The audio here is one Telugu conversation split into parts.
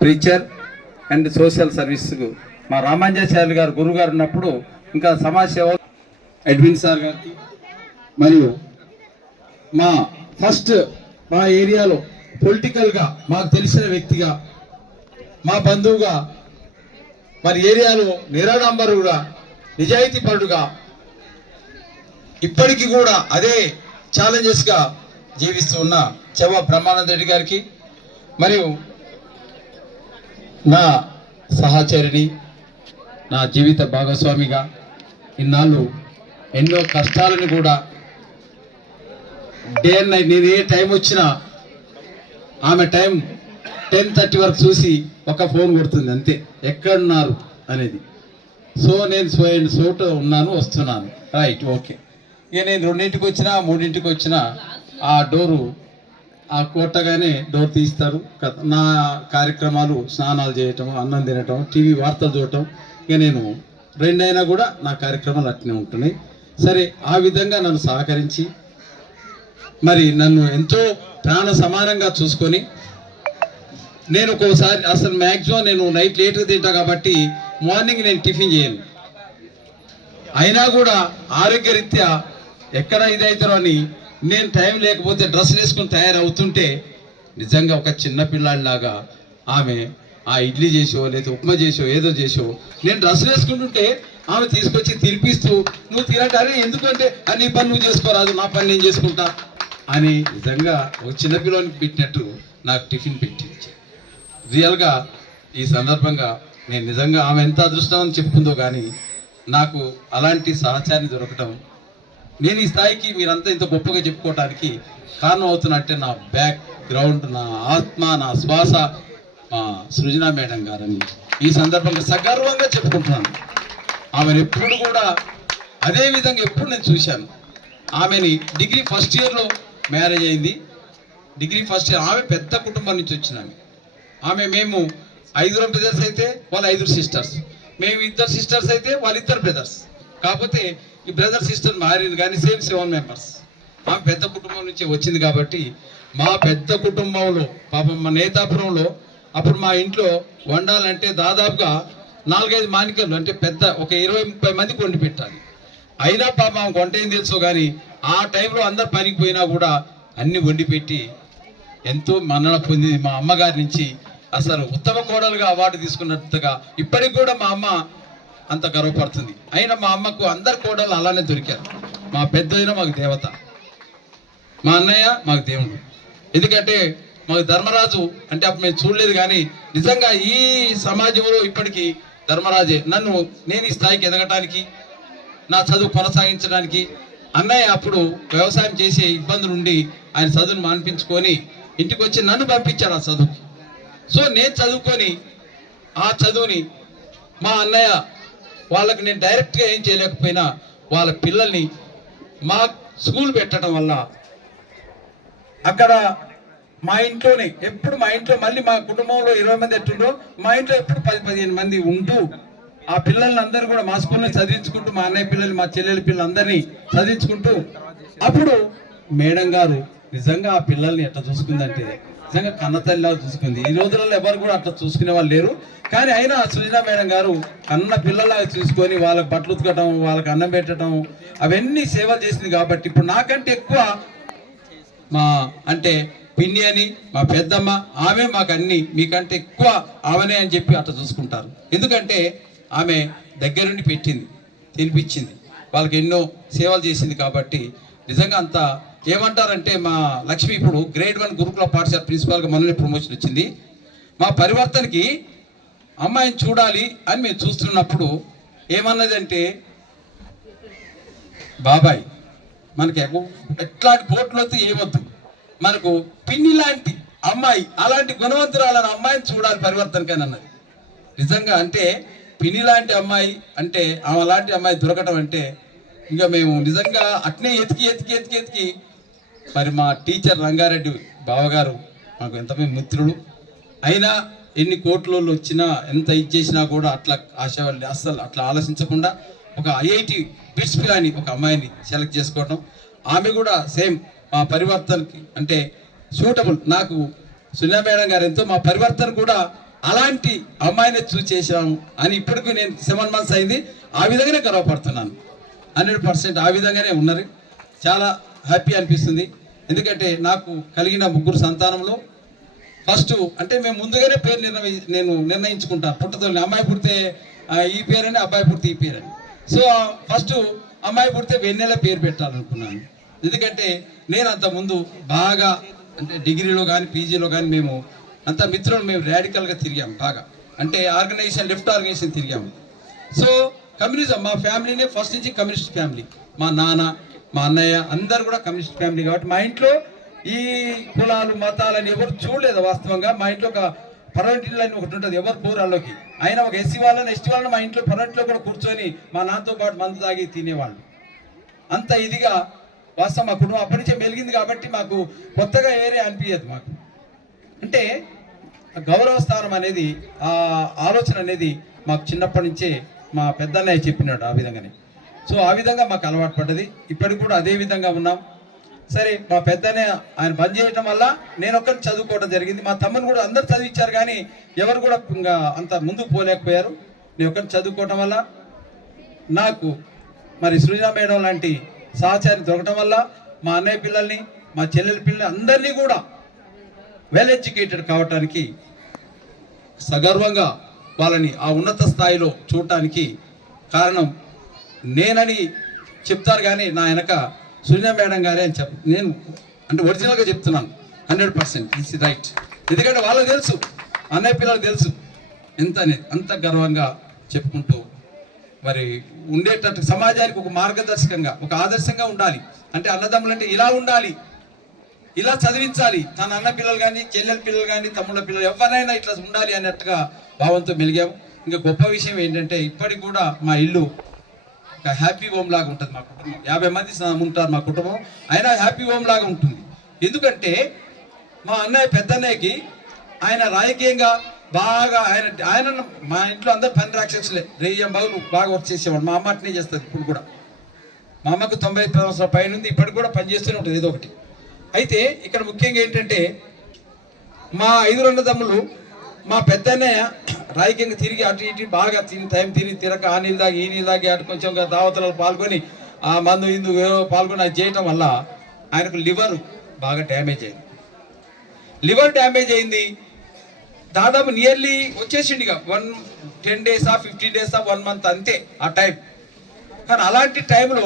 ప్రీచర్ అండ్ సోషల్ సర్వీస్కు మా రామాంజాచార్యులు గారు గురువు గారు ఉన్నప్పుడు ఇంకా సమాజ సేవ అడ్మిన్ సార్ గారికి మరియు మా ఫస్ట్ మా ఏరియాలో పొలిటికల్గా మాకు తెలిసిన వ్యక్తిగా మా బంధువుగా మరి ఏరియాలో నిరాడంబరుగా నిజాయితీపరుడుగా ఇప్పటికీ కూడా అదే ఛాలెంజెస్గా జీవిస్తూ ఉన్న చెవ బ్రహ్మానంద రెడ్డి గారికి మరియు నా సహచరిని నా జీవిత భాగస్వామిగా ఇన్నాళ్ళు ఎన్నో కష్టాలను కూడా డే అండ్ నైట్ నేను ఏ టైం వచ్చినా ఆమె టైం 10:30 వరకు చూసి ఒక ఫోన్ కొడుతుంది అంతే, ఎక్కడున్నారు అనేది. సో నేను సోట ఉన్నాను, వస్తున్నాను, రైట్, ఓకే. ఇక నేను 2ంటికి వచ్చినా 3ంటికి వచ్చినా ఆ డోరు ఆ కొట్టగానే డోర్ తీస్తారు. నా కార్యక్రమాలు స్నానాలు చేయటం, అన్నం తినటం, టీవీ వార్తలు చూడటం, ఇక నేను 2 అయినా కూడా నా కార్యక్రమాలు అట్నే ఉంటున్నాయి. సరే, ఆ విధంగా నన్ను సహకరించి మరి నన్ను ఎంతో ప్రాణ సమానంగా చూసుకొని నేను ఒక్కోసారి అసలు మ్యాక్సిమం నేను నైట్ లేట్గా తింటా కాబట్టి మార్నింగ్ నేను టిఫిన్ చేయను. అయినా కూడా ఆరోగ్యరీత్యా ఎక్కడ ఇదవుతారో అని నేను టైం లేకపోతే డ్రెస్ వేసుకుని తయారవుతుంటే నిజంగా ఒక చిన్న పిల్లాడిలాగా ఆమె ఆ ఇడ్లీ చేసో లేదా ఉప్మా చేసో ఏదో చేసో నేను డ్రెస్ వేసుకుంటుంటే ఆమె తీసుకొచ్చి తినిపిస్తూ నువ్వు తినటారే ఎందుకంటే నీ పని నువ్వు చేసుకోరాదు, నా పని నేను చేసుకుంటా అని నిజంగా ఒక చిన్నపిల్లని పెట్టినట్టు నాకు టిఫిన్ పెట్టింది. రియల్గా ఈ సందర్భంగా నేను నిజంగా ఆమె ఎంత అదృష్టం అని చెప్పుకుందో కానీ నాకు అలాంటి సహచారిని దొరకటం, నేను ఈ స్థాయికి మీరంతా ఇంత గొప్పగా చెప్పుకోవటానికి కారణం అవుతున్నట్టే నా బ్యాక్ గ్రౌండ్, నా ఆత్మ, నా శ్వాస మా సృజన మేడం గారని ఈ సందర్భంగా సగర్వంగా చెప్పుకుంటున్నాను. ఆమెను ఎప్పుడు కూడా అదే విధంగా ఎప్పుడు నేను చూశాను. ఆమెని డిగ్రీ ఫస్ట్ ఇయర్లో మ్యారేజ్ అయింది. డిగ్రీ ఫస్ట్ ఇయర్ ఆమె పెద్ద కుటుంబం నుంచి వచ్చినాము. మేము 5 బ్రదర్స్ అయితే వాళ్ళు 5 సిస్టర్స్, మేము 2 సిస్టర్స్ అయితే వాళ్ళు 2 బ్రదర్స్. కాకపోతే ఈ బ్రదర్ సిస్టర్ మారింది కానీ సేమ్ 7 మెంబర్స్. ఆమె పెద్ద కుటుంబం నుంచి వచ్చింది కాబట్టి మా పెద్ద కుటుంబంలో పాపం మా నేతాపురంలో అప్పుడు మా ఇంట్లో వండాలంటే దాదాపుగా 4-5 మానికలు అంటే పెద్ద ఒక 20-30 మందికి వండి పెట్టాలి. అయినా పాప ఆమె వంట ఏం తెలుసో కానీ ఆ టైంలో అందరు పనికి పోయినా కూడా అన్ని వండి పెట్టి ఎంతో మన్నన పొందింది. మా అమ్మగారి నుంచి అసలు ఉత్తమ కోడలుగా అవార్డు తీసుకున్నట్టుగా ఇప్పటికి కూడా మా అమ్మ అంత గర్వపడుతుంది. అయినా మా అమ్మకు అందరు కోడలు అలానే దొరికారు. మా పెద్దయినా మాకు దేవత, మా అన్నయ్య మాకు దేవుడు. ఎందుకంటే మాకు ధర్మరాజు అంటే అప్పుడు మేము చూడలేదు కానీ నిజంగా ఈ సమాజంలో ఇప్పటికీ ధర్మరాజే నేను ఈ స్థాయికి ఎదగటానికి, నా చదువు కొనసాగించడానికి. అన్నయ్య అప్పుడు వ్యవసాయం చేసే ఇబ్బందులు ఉండి ఆయన చదువును మాన్పించుకొని ఇంటికి వచ్చి నన్ను పంపించాడు ఆ చదువుకి. సో నేను చదువుకొని ఆ చదువుని మా అన్నయ్య వాళ్ళకి నేను డైరెక్ట్గా ఏం చేయలేకపోయినా వాళ్ళ పిల్లల్ని మా స్కూల్ పెట్టడం వల్ల అక్కడ మా ఇంట్లోనే ఎప్పుడు మా ఇంట్లో మళ్ళీ మా కుటుంబంలో 20 మంది ఎట్టుండో మా ఇంట్లో ఎప్పుడు 10-15 మంది ఉంటూ ఆ పిల్లల్ని అందరూ కూడా మా స్కూల్లో చదివించుకుంటూ మా అన్నయ్య పిల్లలు మా చెల్లెల పిల్లలందరినీ చదివించుకుంటూ అప్పుడు మేడం గారు నిజంగా ఆ పిల్లల్ని ఎట్లా చూసుకుందంటే నిజంగా కన్నతల్లిలాగా చూసుకుంది. ఈ రోజులలో ఎవరు కూడా అట్లా చూసుకునే వాళ్ళు లేరు. కానీ అయినా సృజన మేడం గారు కన్న పిల్లలాగా చూసుకొని వాళ్ళకి బట్టలు ఉతకటం, వాళ్ళకి అన్నం పెట్టడం, అవన్నీ సేవలు చేసింది. కాబట్టి ఇప్పుడు నాకంటే ఎక్కువ మా అంటే పిన్ని అని మా పెద్దమ్మ ఆమె మాకు అన్ని మీకంటే ఎక్కువ ఆమెనే అని చెప్పి అట్లా చూసుకుంటారు. ఎందుకంటే ఆమె దగ్గరుండి పెట్టింది, తినిపించింది, వాళ్ళకి ఎన్నో సేవలు చేసింది. కాబట్టి నిజంగా అంత ఏమంటారంటే మా లక్ష్మి ఇప్పుడు గ్రేడ్ 1 గురుకుల పాఠశాల ప్రిన్సిపాల్గా మనల్ని ప్రమోషన్ వచ్చింది. మా పరివర్తనకి అమ్మాయిని చూడాలి అని మేము చూస్తున్నప్పుడు ఏమన్నదంటే, బాబాయ్ మనకి ఎట్లాంటి పోట్లతో ఏమొద్దు, మనకు పిన్ని లాంటి అమ్మాయి అలాంటి గుణవంతురాలని అమ్మాయిని చూడాలి పరివర్తనకని అన్నది. నిజంగా అంటే పిన్ని లాంటి అమ్మాయి అంటే ఆమె లాంటి అమ్మాయి దొరకటం అంటే ఇంకా మేము నిజంగా అట్నే ఎతికి మరి మా టీచర్ రంగారెడ్డి బావగారు మాకు ఎంతమంది మిత్రులు అయినా ఎన్ని కోట్లలో వచ్చినా ఎంత ఇది చేసినా కూడా అట్లా ఆశవాళ్ళు అస్సలు అట్లా ఆలోచించకుండా ఒక ఐఐటి బిట్స్ పిల్లని ఒక అమ్మాయిని సెలెక్ట్ చేసుకోవటం, ఆమె కూడా సేమ్ మా పరివర్తనకి అంటే సూటబుల్. నాకు సునీత మేడం గారు ఎంతో మా పరివర్తన కూడా అలాంటి అమ్మాయిని చూసి చేసాము అని ఇప్పటికీ నేను 7 months అయింది. ఆ విధంగానే గర్వపడుతున్నాను. 100% ఆ విధంగానే ఉన్నారు. చాలా హ్యాపీ అనిపిస్తుంది. ఎందుకంటే నాకు కలిగిన 3 సంతానంలో ఫస్ట్ అంటే మేము ముందుగానే పేరు నేను నిర్ణయించుకుంటాను. పుట్టతోని అమ్మాయి పుడితే ఈ పేరని, అబ్బాయి పుడితే ఈ పేరని. సో ఫస్ట్ అమ్మాయి పుడితే వెన్నెల పేరు పెట్టాలనుకున్నాను. ఎందుకంటే నేను అంత ముందు బాగా అంటే డిగ్రీలో కానీ పీజీలో కానీ మేము అంత మిత్రులు మేము రాడికల్గా తిరిగాము బాగా. అంటే లెఫ్ట్ ఆర్గనైజేషన్ తిరిగాము. సో కమ్యూనిజం మా ఫ్యామిలీనే ఫస్ట్ నుంచి కమ్యూనిస్ట్ ఫ్యామిలీ. మా నాన్న, మా అన్నయ్య అందరు కూడా కమ్యూనిస్ట్ ఫ్యామిలీ. కాబట్టి మా ఇంట్లో ఈ కులాలు మతాలని ఎవరు చూడలేదు. వాస్తవంగా మా ఇంట్లో ఒక పర్మనెంట్ ఇల్లు అని ఒకటి ఉంటుంది, ఎవరు పోరాల్లోకి. అయినా ఒక ఎస్సీ వాళ్ళని ఎస్టీ వాళ్ళని మా ఇంట్లో పర్మనెంట్లో కూడా కూర్చొని మా నాన్నతో పాటు మందు తాగి తినేవాళ్ళు. అంత ఇదిగా వాస్తవం మా కుటుంబం అప్పటి నుంచే మెలిగింది. కాబట్టి మాకు కొత్తగా ఏరే అనిపించదు. మాకు అంటే గౌరవ స్థానం అనేది, ఆ ఆలోచన అనేది మాకు చిన్నప్పటి నుంచే మా పెద్దన్నయ్య చెప్పినాడు ఆ విధంగానే. సో ఆ విధంగా మాకు అలవాటు పడ్డది. ఇప్పటికి కూడా అదే విధంగా ఉన్నాం. సరే మా పెద్దనే ఆయన బంద్ చేయడం వల్ల నేను ఒక్కరిని చదువుకోవడం జరిగింది. మా తమ్ముని కూడా అందరు చదివించారు, కానీ ఎవరు కూడా ఇంకా అంత ముందుకు పోలేకపోయారు. నేను ఒక్కరిని చదువుకోవడం వల్ల నాకు మరి సృజన మేడం లాంటి సహచారి దొరకడం వల్ల మా అన్నయ్య పిల్లల్ని, మా చెల్లెల పిల్లల్ని అందరినీ కూడా వెల్ ఎడ్యుకేటెడ్ కావటానికి, సగర్వంగా వాళ్ళని ఆ ఉన్నత స్థాయిలో చూడటానికి కారణం నేనని చెప్తారు, కానీ నా వెనక సునీత మేడం గారే అని నేను అంటే ఒరిజినల్గా చెప్తున్నాను. 100% ఇట్స్ రైట్. ఎందుకంటే వాళ్ళకి తెలుసు, అన్నయ్య పిల్లలకు తెలుసు ఎంత అనేది. అంత గర్వంగా చెప్పుకుంటూ మరి ఉండేటట్టు సమాజానికి ఒక మార్గదర్శకంగా, ఒక ఆదర్శంగా ఉండాలి. అంటే అన్నదమ్ములు అంటే ఇలా ఉండాలి, ఇలా చదివించాలి. తన అన్న పిల్లలు కానీ, చెల్లెల పిల్లలు కానీ, తమ్ముళ్ళ పిల్లలు ఎవరైనా ఇట్లా ఉండాలి అన్నట్టుగా భావంతో మెలిగాము. ఇంకా గొప్ప విషయం ఏంటంటే ఇప్పటికి కూడా మా ఇల్లు ఒక హ్యాపీ హోమ్ లాగా ఉంటుంది. మా కుటుంబం 50 మంది ఉంటారు మా కుటుంబం, అయినా హ్యాపీ హోమ్ లాగా ఉంటుంది. ఎందుకంటే మా అన్నయ్య పెద్దన్నయ్యకి ఆయన రాజకీయంగా బాగా ఆయన మా ఇంట్లో అందరు పని రాక్షసులే, రేయం బాగులు బాగా వర్క్ చేసేవాడు. మా అమ్మ అట్నే చేస్తుంది ఇప్పుడు కూడా. మా అమ్మకు 95 సంవత్సరాల పైన ఉంది, ఇప్పటికి కూడా పనిచేస్తూనే ఉంటుంది ఏదో ఒకటి. అయితే ఇక్కడ ముఖ్యంగా ఏంటంటే మా 5 అన్నదమ్ములు, మా పెద్దన్నయ్య రాజకీయంగా తిరిగి అటు ఇటు బాగా టైం తిరగక ఆ నీళ్ళు దాగి ఈ నీళ్ళు దాగి అటు కొంచెం దావతలలో పాల్గొని ఆ మందు ఇందు పాల్గొని అది చేయటం వల్ల ఆయనకు లివర్ బాగా డ్యామేజ్ అయింది. లివర్ డ్యామేజ్ అయింది. దాదాపు నియర్లీ వచ్చేసిండు ఇక 10 days 15 days 1 month అంతే ఆ టైం. కానీ అలాంటి టైంలో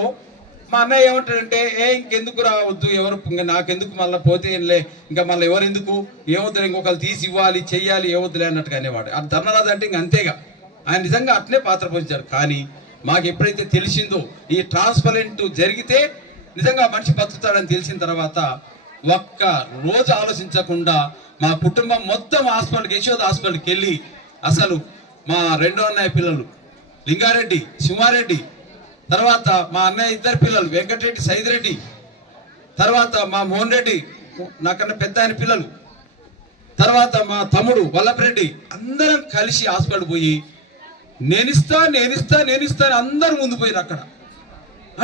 మా అన్నయ్య ఏమంటాడంటే, ఇంకెందుకు రావద్దు, ఎవరు ఇంకా నాకెందుకు మళ్ళీ పోతే ఏంలే, ఇంకా మళ్ళీ ఎవరు ఎందుకు, ఏమవుతుంది, ఇంకొకరు తీసి ఇవ్వాలి చెయ్యాలి, ఏమవుతులే అన్నట్టుగా అనేవాడు. ఆ ధర్మరాజు అంటే ఇంక అంతేగా, ఆయన నిజంగా అట్నే పాత్ర పోషించారు. కానీ మాకు ఎప్పుడైతే తెలిసిందో ఈ ట్రాన్స్పరెంట్ జరిగితే నిజంగా మనిషి బతుకుతాడని తెలిసిన తర్వాత ఒక్క రోజు ఆలోచించకుండా మా కుటుంబం మొత్తం హాస్పిటల్కి, యశోద హాస్పిటల్కి వెళ్ళి అసలు మా 2వ అన్నయ్య పిల్లలు లింగారెడ్డి, సింహారెడ్డి, తర్వాత మా అన్నయ్య 2 పిల్లలు వెంకటరెడ్డి, సైదిరెడ్డి, తర్వాత మా మోహన్ రెడ్డి నాకన్నా పెద్ద ఆయన పిల్లలు, తర్వాత మా తమ్ముడు వల్లభరెడ్డి, అందరం కలిసి హాస్పిటల్ పోయి నేనిస్తా అని అందరూ ముందు పోయారు అక్కడ.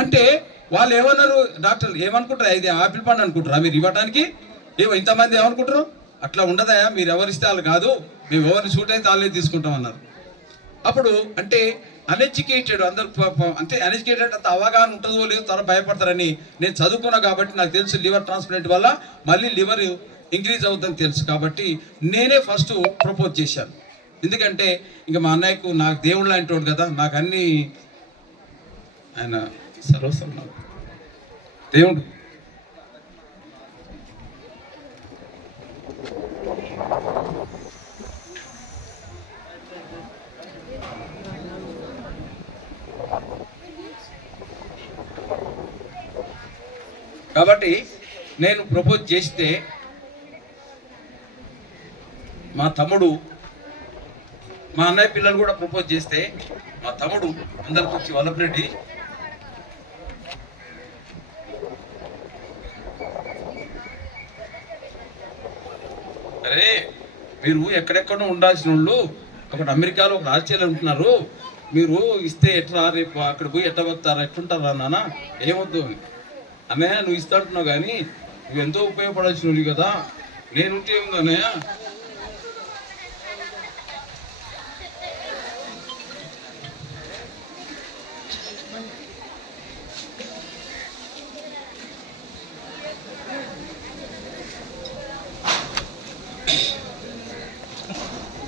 అంటే వాళ్ళు ఏమన్నారు, డాక్టర్లు ఏమనుకుంటారు, ఇది ఆపిల్ పండు అనుకుంటారా మీరు ఇవ్వడానికి, ఏమో ఇంతమంది ఏమనుకుంటారు, అట్లా ఉండదయా, మీరు ఎవరిస్తే వాళ్ళు కాదు, మేము ఎవరిని సూట్ అయితే వాళ్ళే తీసుకుంటాం అన్నారు. అప్పుడు అంటే అన్ఎడ్యుకేటెడ్ అందరు, అంటే అన్ఎడ్యుకేటెడ్ అంత అవగాహన ఉంటుందో లేదో త్వర భయపడతారని నేను చదువుకున్నా కాబట్టి నాకు తెలుసు లివర్ ట్రాన్స్ప్లాంట్ వల్ల మళ్ళీ లివర్ ఇంక్రీజ్ అవుతుందని తెలుసు. కాబట్టి నేనే ఫస్ట్ ప్రపోజ్ చేశాను. ఎందుకంటే ఇంకా మా అన్నయ్యకు నాకు దేవుడు లాంటి వాడు కదా, నాకు అన్ని ఆయన సర్వస్వం దేవుడు. కాబట్టి నేను ప్రపోజ్ చేస్తే మా తమ్ముడు, మా అన్నయ్య పిల్లలు కూడా ప్రపోజ్ చేస్తే మా తమ్ముడు అందరికి వచ్చి వల్లభరెడ్డి అరే మీరు ఎక్కడెక్కడో ఉండాల్సిన వాళ్ళు ఒకటి అమెరికాలో ఒక ఆస్ట్రేలియా ఉంటున్నారు, మీరు ఇస్తే ఎట్లా రేపు అక్కడ పోయి ఎట్లా బతారా, ఎట్లుంటారా నాన్న, ఏమొద్దు అన్నయ్య నువ్వు ఇస్తా అంటున్నావు, కానీ నువ్వు ఎంతో ఉపయోగపడాల్సిన కదా, నేనుంటే ఏముందన్నయ్య,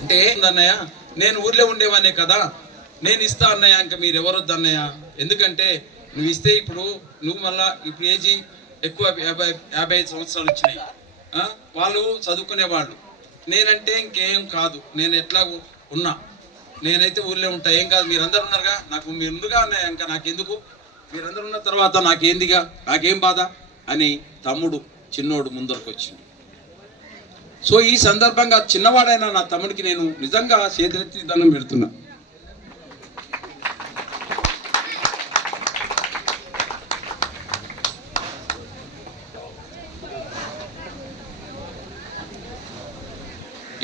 అంటే అన్నయ్య నేను ఊర్లో ఉండేవానే కదా, నేను ఇస్తా అన్నయ్య, ఇంకా మీరు ఎవరొద్దు అన్నయ్య. ఎందుకంటే నువ్వు ఇస్తే ఇప్పుడు నువ్వు మళ్ళా ఇప్పుడు ఏజీ ఎక్కువ 55 సంవత్సరాలు వచ్చినాయి, వాళ్ళు చదువుకునేవాళ్ళు, నేనంటే ఇంకేం కాదు, నేను ఎట్లా ఉన్నా, నేనైతే ఊర్లో ఉంటా, ఏం కాదు, మీరందరూ ఉన్నారుగా, నాకు మీరుగా అన్నయ్య, ఇంకా నాకెందుకు, మీరందరూ ఉన్న తర్వాత నాకేందిగా, నాకేం బాధ అని తమ్ముడు చిన్నోడు ముందరకు వచ్చిండు. సో ఈ సందర్భంగా చిన్నవాడైనా నా తమ్ముడికి నేను నిజంగా చేతులెత్తి దండం పెడుతున్నా.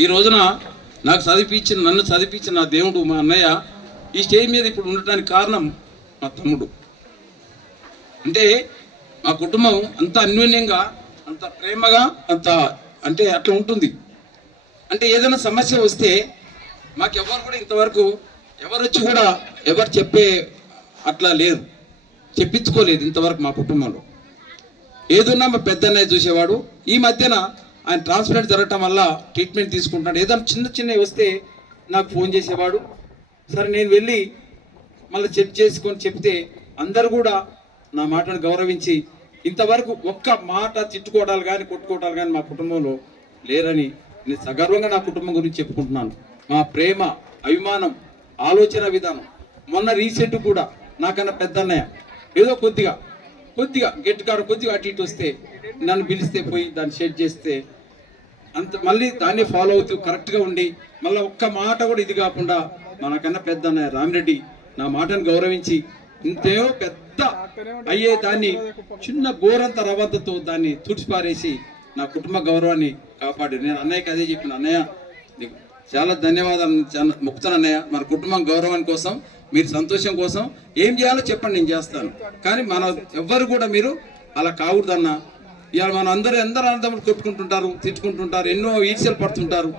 ఈ రోజున నన్ను చదివించిన నా దేవుడు మా అన్నయ్య ఈ స్టేజ్ మీద ఇప్పుడు ఉండటానికి కారణం మా తమ్ముడు. అంటే మా కుటుంబం అంత అన్యోన్యంగా, అంత ప్రేమగా, అంత అంటే అట్లా ఉంటుంది. అంటే ఏదైనా సమస్య వస్తే మాకు ఎవరు కూడా ఇంతవరకు ఎవరు వచ్చి కూడా ఎవరు చెప్పే అట్లా లేదు, చెప్పించుకోలేదు ఇంతవరకు మా కుటుంబంలో. ఏదున్నా మా పెద్దన్నయ్య చూసేవాడు. ఈ మధ్యన ఆయన ట్రాన్స్ప్లాంట్ జరగటం వల్ల ట్రీట్మెంట్ తీసుకుంటాడు. ఏదైనా చిన్నవి వస్తే నాకు ఫోన్ చేసేవాడు. సరే నేను వెళ్ళి మళ్ళీ చెక్ చేసుకొని చెప్తే అందరు కూడా నా మాటను గౌరవించి ఇంతవరకు ఒక్క మాట తిట్టుకోవడాలు కానీ కొట్టుకోవడాలు కానీ మా కుటుంబంలో లేరని నేను సగర్వంగా నా కుటుంబం గురించి చెప్పుకుంటున్నాను. మా ప్రేమ, అభిమానం, ఆలోచన విధానం. మొన్న రీసెంట్ కూడా నాకన్నా పెద్దన్నయ్య ఏదో కొద్దిగా గట్టికాడ కొద్దిగా అటు ఇటు వస్తే నన్ను పిలిస్తే పోయి దాన్ని షేర్ చేస్తే అంత మళ్ళీ దాన్ని ఫాలో అవుతూ కరెక్ట్గా ఉండి మళ్ళీ ఒక్క మాట కూడా ఇది కాకుండా మనకన్నా పెద్దన్నయ్య రామిరెడ్డి నా మాటను గౌరవించి ఇంతేమో పెద్ద అయ్యే దాన్ని చిన్న గోరంత రవంతతో దాన్ని తుడిచిపారేసి నా కుటుంబ గౌరవాన్ని కాపాడు. నేను అన్నయ్యకి అదే చెప్పిన, అన్నయ్య నీకు చాలా ధన్యవాదాలు, చాలా మొక్కుతాను అన్నయ్య, మన కుటుంబం గౌరవం కోసం, మీరు సంతోషం కోసం ఏం చేయాలో చెప్పండి, నేను చేస్తాను. కానీ మన ఎవ్వరు కూడా మీరు అలా కాకూడదన్న. ఇవాళ మన అందరూ అన్నదమ్ములు కొట్టుకుంటుంటారు, తిట్టుకుంటుంటారు, ఎన్నో ఈర్ష్యలు పడుతుంటారు.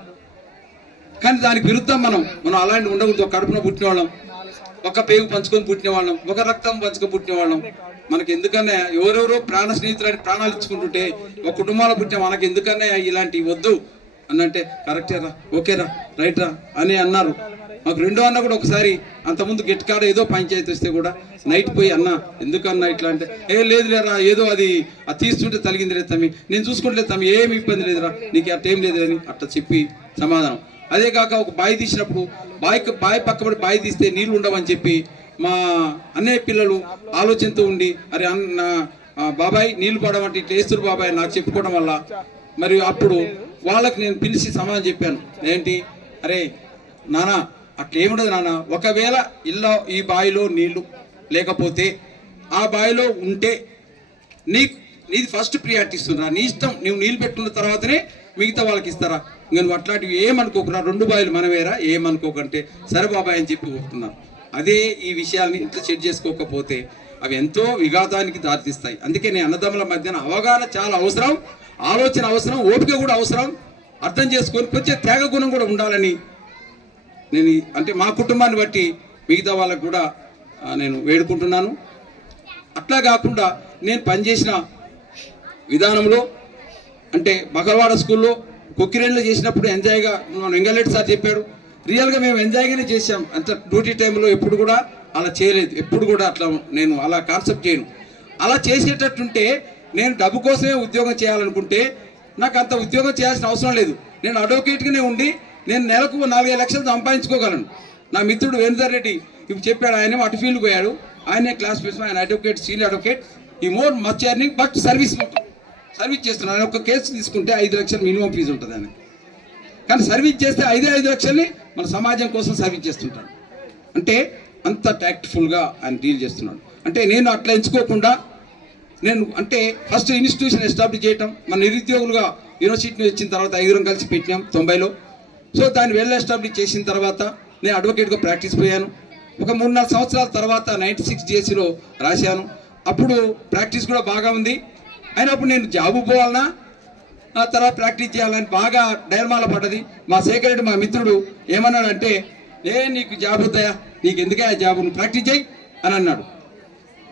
కానీ దానికి విరుద్ధం మనం అలాంటి ఉండకూడదు. కడుపున పుట్టిన వాళ్ళం, ఒక పేగు పంచుకొని పుట్టిన వాళ్ళం, ఒక రక్తం పంచుకొని పుట్టిన వాళ్ళం. మనకి ఎందుకన్నా ఎవరెవరో ప్రాణ స్నేహితులని ప్రాణాలు ఇచ్చుకుంటుంటే ఒక కుటుంబాలు పుట్టిన మనకి ఎందుకన్నా ఇలాంటివి వద్దు అని అంటే కరెక్టేరా, ఓకేరా, రైట్ రా అని అన్నారు. మాకు రెండో అన్న కూడా ఒకసారి అంతకుముందు గట్టికాడ ఏదో పంచాయతీ వస్తే కూడా నైట్ పోయి అన్న ఎందుకన్నా ఇట్లా అంటే లేదు లేరా, ఏదో అది తీస్తుంటే తలిగింది లేదు తమ్మి, నేను చూసుకుంటలేదు తమ్మి, ఏమి ఇబ్బంది లేదురా, నీకు అట్టేం లేదు అని అట్లా చెప్పి సమాధానం. అదే కాక ఒక బావి తీసినప్పుడు బావి పక్కబడి బావి తీస్తే నీళ్లు ఉండవని చెప్పి మా అన్నయ్య పిల్లలు ఆలోచనతో ఉండి అరే అన్న బాబాయ్ నీళ్లు పడమంటే ఇట్లా వేస్తురు బాబాయ్ నాకు చెప్పుకోవడం వల్ల మరి అప్పుడు వాళ్ళకి నేను పిలిచి సమాధానం చెప్పాను. ఏంటి, అరే నాన్న అట్లా ఏముండదు నాన్న, ఒకవేళ ఈ బావిలో నీళ్లు లేకపోతే ఆ బావిలో ఉంటే నీది ఫస్ట్ ప్రియారిటీ ఇస్తున్నా, నీ ఇష్టం, నువ్వు నీళ్ళు పెట్టుకున్న తర్వాతనే మిగతా వాళ్ళకి ఇస్తారా, ఇంకా నువ్వు అట్లాంటివి ఏమనుకోకురా, 2 బావిలు మనవేరా ఏమనుకోకంటే సరే బాబాయ్ అని చెప్పి ఒప్పుకున్నాను. అదే ఈ విషయాల్ని ఇంట్లో సెట్ చేసుకోకపోతే అవి ఎంతో విఘాతానికి దారితీస్తాయి. అందుకే నేను అన్నదమ్ముల మధ్యన అవగాహన చాలా అవసరం, ఆలోచన అవసరం, ఓపిక కూడా అవసరం, అర్థం చేసుకొని కొంచెం త్యాగ గుణం కూడా ఉండాలని నేను అంటే మా కుటుంబాన్ని బట్టి మిగతా వాళ్ళకు కూడా నేను వేడుకుంటున్నాను. అట్లా కాకుండా నేను పనిచేసిన విధానంలో అంటే బగల్వాడ స్కూల్లో కొక్కిరేణిలో చేసినప్పుడు ఎంజాయ్గా మన వెంగళరెడ్డి సార్ చెప్పాడు, రియల్గా మేము ఎంజాయ్గానే చేసాం. అంత డ్యూటీ టైంలో ఎప్పుడు కూడా అలా చేయలేదు, ఎప్పుడు కూడా అట్లా నేను అలా కాన్సెప్ట్ చేయను. అలా చేసేటట్టుంటే నేను డబ్బు కోసమే ఉద్యోగం చేయాలనుకుంటే నాకు అంత ఉద్యోగం చేయాల్సిన అవసరం లేదు. నేను అడ్వకేట్గానే ఉండి నేను నెలకు 4-5 లక్షలు సంపాదించుకోగలను. నా మిత్రుడు వేణుధర్ రెడ్డి ఇప్పుడు చెప్పాడు, ఆయన అటు ఫీల్డ్ పోయాడు, ఆయనే క్లాస్ పర్సన్, ఆయన అడ్వకేట్, సీనియర్ అడ్వకేట్, ఈ more much earning but service చేస్తున్నాను. ఆయన ఒక కేసు తీసుకుంటే 5 లక్షలు మినిమం ఫీజు ఉంటుంది ఆయన, కానీ సర్వీస్ చేస్తే 5 లక్షల్ని మన సమాజం కోసం సర్వీస్ చేస్తుంటాడు. అంటే అంత ట్యాక్ట్ఫుల్గా ఆయన డీల్ చేస్తున్నాడు. అంటే నేను అట్లా ఎంచుకోకుండా నేను అంటే ఫస్ట్ ఇన్స్టిట్యూషన్ ఎస్టాబ్లిష్ చేయటం, మన నిరుద్యోగులుగా యూనివర్సిటీ వచ్చిన తర్వాత 5 కలిసి పెట్టినాం 90లో. సో దాన్ని వెల్ ఎస్టాబ్లిష్ చేసిన తర్వాత నేను అడ్వకేట్గా ప్రాక్టీస్ పోయాను. ఒక 3-4 సంవత్సరాల తర్వాత 96 GSCలో రాశాను. అప్పుడు ప్రాక్టీస్ కూడా బాగా ఉంది. అయినప్పుడు నేను జాబు పోవాలన్నా ఆ తర్వాత ప్రాక్టీస్ చేయాలని బాగా డైర్మాల పడ్డది. మా శేఖర్ రెడ్డి మా మిత్రుడు ఏమన్నాడంటే, నీకు జాబ్ వద్దాయా, నీకు ఎందుకే ఆ జాబ్, నువ్వు ప్రాక్టీస్ చేయి అని అన్నాడు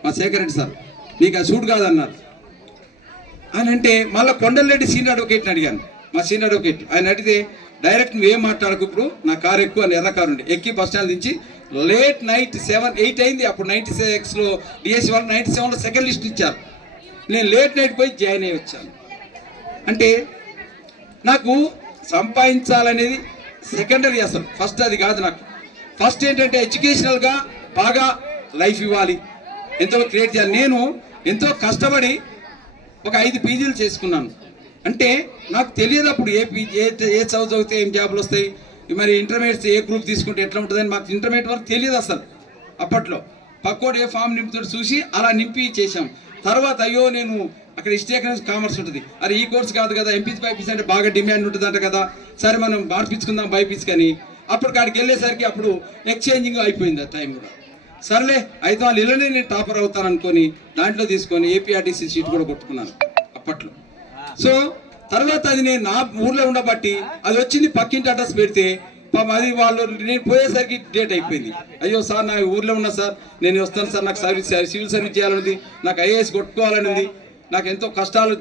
మా శేఖర్ రెడ్డి సార్. నీకు ఆ సూట్ కాదన్నారు అని అంటే, మళ్ళీ కొండలరెడ్డి సీనియర్ అడ్వకేట్ని అడిగాను, మా సీనియర్ అడ్వకేట్. ఆయన అడిగితే, డైరెక్ట్ నువ్వేం మాట్లాడకు, ఇప్పుడు నా కారు ఎక్కువ అని ఎర్ర కారు ఉండే ఎక్కి బస్ స్టాండ్ నుంచి లేట్ నైట్ 7-8 అయింది. అప్పుడు 96లో డిఎస్సి వాళ్ళు 97లో సెకండ్ లిస్ట్ ఇచ్చారు. నేను లేట్ నైట్ పోయి జాయిన్ అయ్యి వచ్చాను. అంటే నాకు సంపాదించాలనేది సెకండరీ, అసలు ఫస్ట్ అది కాదు. నాకు ఫస్ట్ ఏంటంటే ఎడ్యుకేషనల్గా బాగా లైఫ్ ఇవ్వాలి, ఎంతో క్రియేట్ చేయాలి. నేను ఎంతో కష్టపడి ఒక 5 పీజీలు చేసుకున్నాను. అంటే నాకు తెలియదు అప్పుడు ఏ చదువు చదివితే ఏం జాబులు వస్తాయి, మరి ఇంటర్మీడియట్స్ ఏ గ్రూప్ తీసుకుంటే ఎట్లా ఉంటుందని మాకు ఇంటర్మీడియట్ వరకు తెలియదు అసలు. అప్పట్లో పక్కోడు ఏ ఫామ్ నింపుతాడు చూసి అలా నింపి చేశాం. తర్వాత అయ్యో నేను అక్కడ హిస్టరీ ఎకనామిక్స్ కామర్స్ ఉంటుంది, అరే ఈ కోర్స్ కాదు కదా, ఎంపీసీ బైపీసీ అంటే బాగా డిమాండ్ ఉంటుందంట కదా, సరే మనం మార్పించుకుందాం బైపీసీ కానీ. అప్పుడు కాడికి వెళ్ళేసరికి అప్పుడు ఎక్స్చేంజింగ్ అయిపోయింది ఆ టైం కూడా. సర్లే అయితే వాళ్ళు ఇళ్ళనే నేను టాపర్ అవుతాను అనుకొని దాంట్లో తీసుకొని ఏపీఆర్టీసీ సీట్ కూడా కొట్టుకున్నాను అప్పట్లో. సో తర్వాత అది నేను నా ఊర్లో ఉండబట్టి అది వచ్చింది, పక్కింటి అడ్రస్ పెడితే అది వాళ్ళు నేను పోయేసరికి డేట్ అయిపోయింది. అయ్యో సార్ నా ఊర్లో ఉన్నా సార్, నేను వస్తాను సార్, నాకు సివిల్ సర్వీస్ చేయాలనుంది, నాకు ఐఏఎస్ కొట్టుకోవాలని ఉంది, నాకు ఎంతో కష్టాలు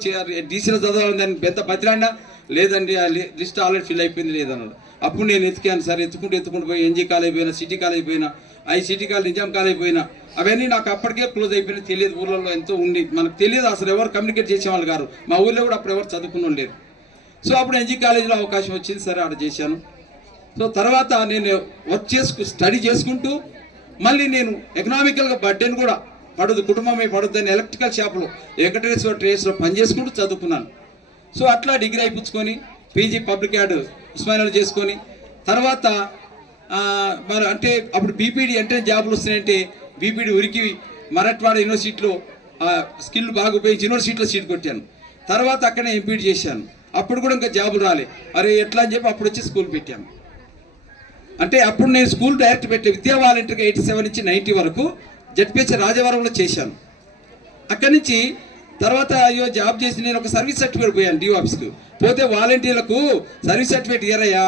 డీసీలో చదవాలని అని పెద్ద బతిరాండా, లేదండి ఆ లిస్ట్ ఆల్రెడీ ఫిల్ అయిపోయింది లేదన్నాడు. అప్పుడు నేను ఎత్తుకాను సార్, ఎత్తుకుంటూ పోయి ఎన్జీ కాలేజ్ పోయినా, సిటీ కాలేజ్ పోయినా, సిటీ కాలేజ్ నిజాం కాలేజ్ పోయినా, అవన్నీ నాకు అప్పటికే క్లోజ్ అయిపోయినా తెలియదు. ఊళ్ళలో ఎంతో ఉండి మనకు తెలియదు అసలు, ఎవరు కమ్యూనికేట్ చేసేవాళ్ళు కాదు. మా ఊళ్ళో కూడా అప్పుడు ఎవరు చదువుకుని లేరు. సో అప్పుడు ఎన్జీ కాలేజీలో అవకాశం వచ్చింది, సరే ఆడ చేశాను. సో తర్వాత నేను వర్క్ స్టడీ చేసుకుంటూ మళ్ళీ నేను ఎకనామికల్గా బర్డెన్ కూడా పడదు, కుటుంబమే పడుద్దని ఎలక్ట్రికల్ షాప్లో వెంకటేశ్వర ట్రేస్లో పనిచేసుకుంటూ చదువుకున్నాను. సో అట్లా డిగ్రీ అయిపుచ్చుకొని పీజీ పబ్లిక్ యాడ్ ఉస్మానియాలో చేసుకొని తర్వాత మరి అంటే అప్పుడు బీపీడీ అంటే జాబులు వస్తున్నాయంటే బీపీడీ ఉరికి మరాఠవాడ యూనివర్సిటీలో స్కిల్ బాగా ఉపయోగించి యూనివర్సిటీలో సీట్ కొట్టాను. తర్వాత అక్కడే ఎంపీడీ చేశాను. అప్పుడు కూడా ఇంకా జాబులు రాలే, అరే ఎట్లా అని చెప్పి అప్పుడు వచ్చి స్కూల్ పెట్టాను. అంటే అప్పుడు నేను స్కూల్ డైరెక్ట్ పెట్టే విద్యా వాలంటీర్గా 87 నుంచి 90 వరకు జడ్పీహెచ్ రాజవరంలో చేశాను. అక్కడి నుంచి తర్వాత అయ్యో జాబ్ చేసి నేను ఒక సర్వీస్ సర్టిఫికేట్ పోయాను డిఓ ఆఫీస్కి. పోతే వాలంటీర్లకు సర్వీస్ సర్టిఫికేట్ ఇయ్యరయ్యా,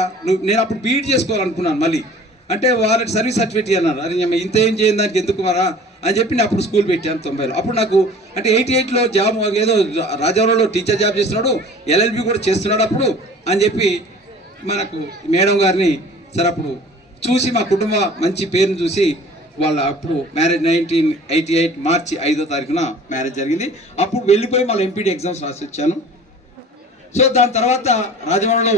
నేను అప్పుడు బీఈడీ చేసుకోవాలనుకున్నాను మళ్ళీ. అంటే వాలంటీర్ సర్వీస్ సర్టిఫికేట్ అన్నారు. అది ఇంత ఏం చేయని దానికి ఎందుకు మరా అని చెప్పి నేను అప్పుడు స్కూల్ పెట్టాను 90లో. అప్పుడు నాకు అంటే 88లో జాబ్ ఏదో రాజవరంలో టీచర్ జాబ్ చేస్తున్నాడు, ఎల్ఎల్బి కూడా చేస్తున్నాడు అప్పుడు అని చెప్పి మనకు మేడం గారిని సరే అప్పుడు చూసి మా కుటుంబ మంచి పేరుని చూసి వాళ్ళ అప్పుడు మ్యారేజ్ 1988 మార్చి 5వ తారీఖున మ్యారేజ్ జరిగింది. అప్పుడు వెళ్ళిపోయి మళ్ళీ ఎంపీడీ ఎగ్జామ్స్ రాసి వచ్చాను. సో దాని తర్వాత రాజవరంలో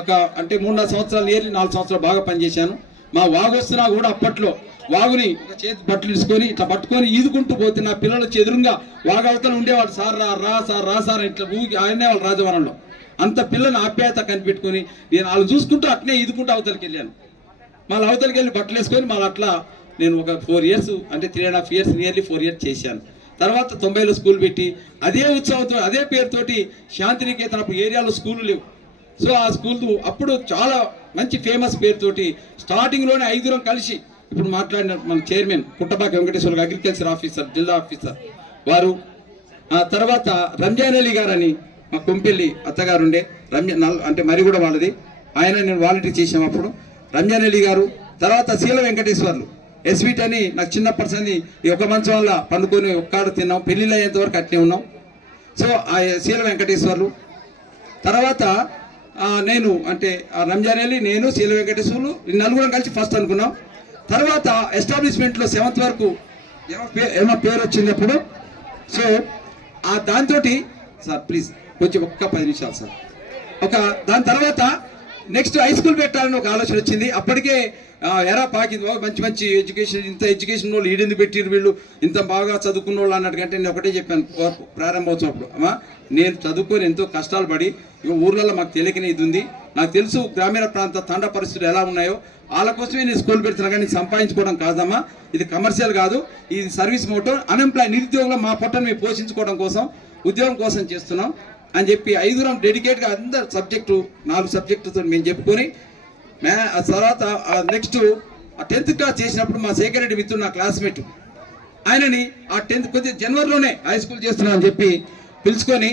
ఒక అంటే 3-4 సంవత్సరాలు నియర్లీ 4 సంవత్సరాలు బాగా పనిచేశాను. మా వాగు వస్తున్నా కూడా అప్పట్లో వాగుని ఒక చేతి బట్టలు తీసుకొని ఇట్లా పట్టుకొని ఈదుకుంటూ పోతే నా పిల్లలు వచ్చి ఎదురుగా వాగు అవతల ఉండేవాళ్ళు, సార్ రా సార్ ఇట్లా ఊగి ఆయనే వాళ్ళు రాజవరంలో. అంత పిల్లల్ని ఆప్యాయత కనిపెట్టుకొని నేను వాళ్ళు చూసుకుంటూ అట్నే ఈదుకుంటూ అవతలకి వెళ్ళాను. మళ్ళీ అవతలకి వెళ్ళి బట్టలు వేసుకొని మళ్ళీ అట్లా నేను ఒక 4 ఇయర్స్ అంటే 3.5 ఇయర్స్ నియర్లీ 4 ఇయర్స్ చేశాను. తర్వాత 90లో స్కూల్ పెట్టి అదే ఉత్సవంతో అదే పేరుతోటి శాంతినికేతన్ అప్పుడు ఏరియాలో స్కూళ్ళు లేవు. సో ఆ స్కూల్ అప్పుడు చాలా మంచి ఫేమస్ పేరుతోటి స్టార్టింగ్లోనే 5 కలిసి ఇప్పుడు మాట్లాడిన మన చైర్మన్ పుట్టబాక వెంకటేశ్వర అగ్రికల్చర్ ఆఫీసర్ జిల్లా ఆఫీసర్ వారు, తర్వాత రంజాన్ అలీ గారు అని మా కొంపెల్లి అత్తగారు ఉండే రంజాన్ అంటే మరి కూడా వాళ్ళది, ఆయన నేను వాలంటీర్ చేసాం అప్పుడు. రంజాన్ అలీ గారు, తర్వాత శీల వెంకటేశ్వర్లు ఎస్వీట్ అని నాకు చిన్నప్పటి సంది ఈ ఒక మంచం వల్ల పండుకొని ఒక్కాడు తిన్నాం, పెళ్ళిళ్ళు అయ్యేంత వరకు అట్నే ఉన్నాం. సో ఆ శీల వెంకటేశ్వర్లు తర్వాత నేను అంటే రంజాన్ అలీ, నేను శీల వెంకటేశ్వర్లు నలుగురం కలిసి ఫస్ట్ అనుకున్నాం. తర్వాత ఎస్టాబ్లిష్మెంట్లో 7th వరకు ఏమో పేరు వచ్చింది అప్పుడు. సో దాంతో సార్ ప్లీజ్ కొంచెం ఒక్క 10 నిమిషాలు సార్. దాని తర్వాత నెక్స్ట్ హై స్కూల్ పెట్టాలని ఒక ఆలోచన వచ్చింది. అప్పటికే ఎరా పాకింది, మంచి మంచి ఎడ్యుకేషన్, ఇంత ఎడ్యుకేషన్ వాళ్ళు ఈడెందుకు పెట్టిరు వీళ్ళు, ఇంత బాగా చదువుకున్న వాళ్ళు అన్నట్టుకంటే నేను ఒకటే చెప్పాను ప్రారంభోత్సవం అప్పుడు, అమ్మా నేను చదువుకొని ఎంతో కష్టాలు పడి ఇక ఊర్లలో మాకు తెలియకనే ఇది ఉంది, నాకు తెలుసు గ్రామీణ ప్రాంత తండ పరిస్థితులు ఎలా ఉన్నాయో, వాళ్ళ కోసమే నేను స్కూల్ పెడుతున్నా కానీ సంపాదించుకోవడం కాదమ్మా, ఇది కమర్షియల్ కాదు, ఇది సర్వీస్ మోటో, అన్ఎంప్లాయ్ నిరుద్యోగులు మా పొట్టను మేము పోషించుకోవడం కోసం ఉద్యోగం కోసం చేస్తున్నాం అని చెప్పి 5 డెడికేట్గా అందరు సబ్జెక్టు 4 సబ్జెక్టుతో మేము చెప్పుకొని తర్వాత నెక్స్ట్ 10th క్లాస్ చేసినప్పుడు మా శేఖర్ రెడ్డి మిత్రుడు నా క్లాస్మేట్ ఆయనని 10th కొద్దిగా జనవరిలోనే హై స్కూల్ చేస్తున్నా అని చెప్పి పిలుచుకొని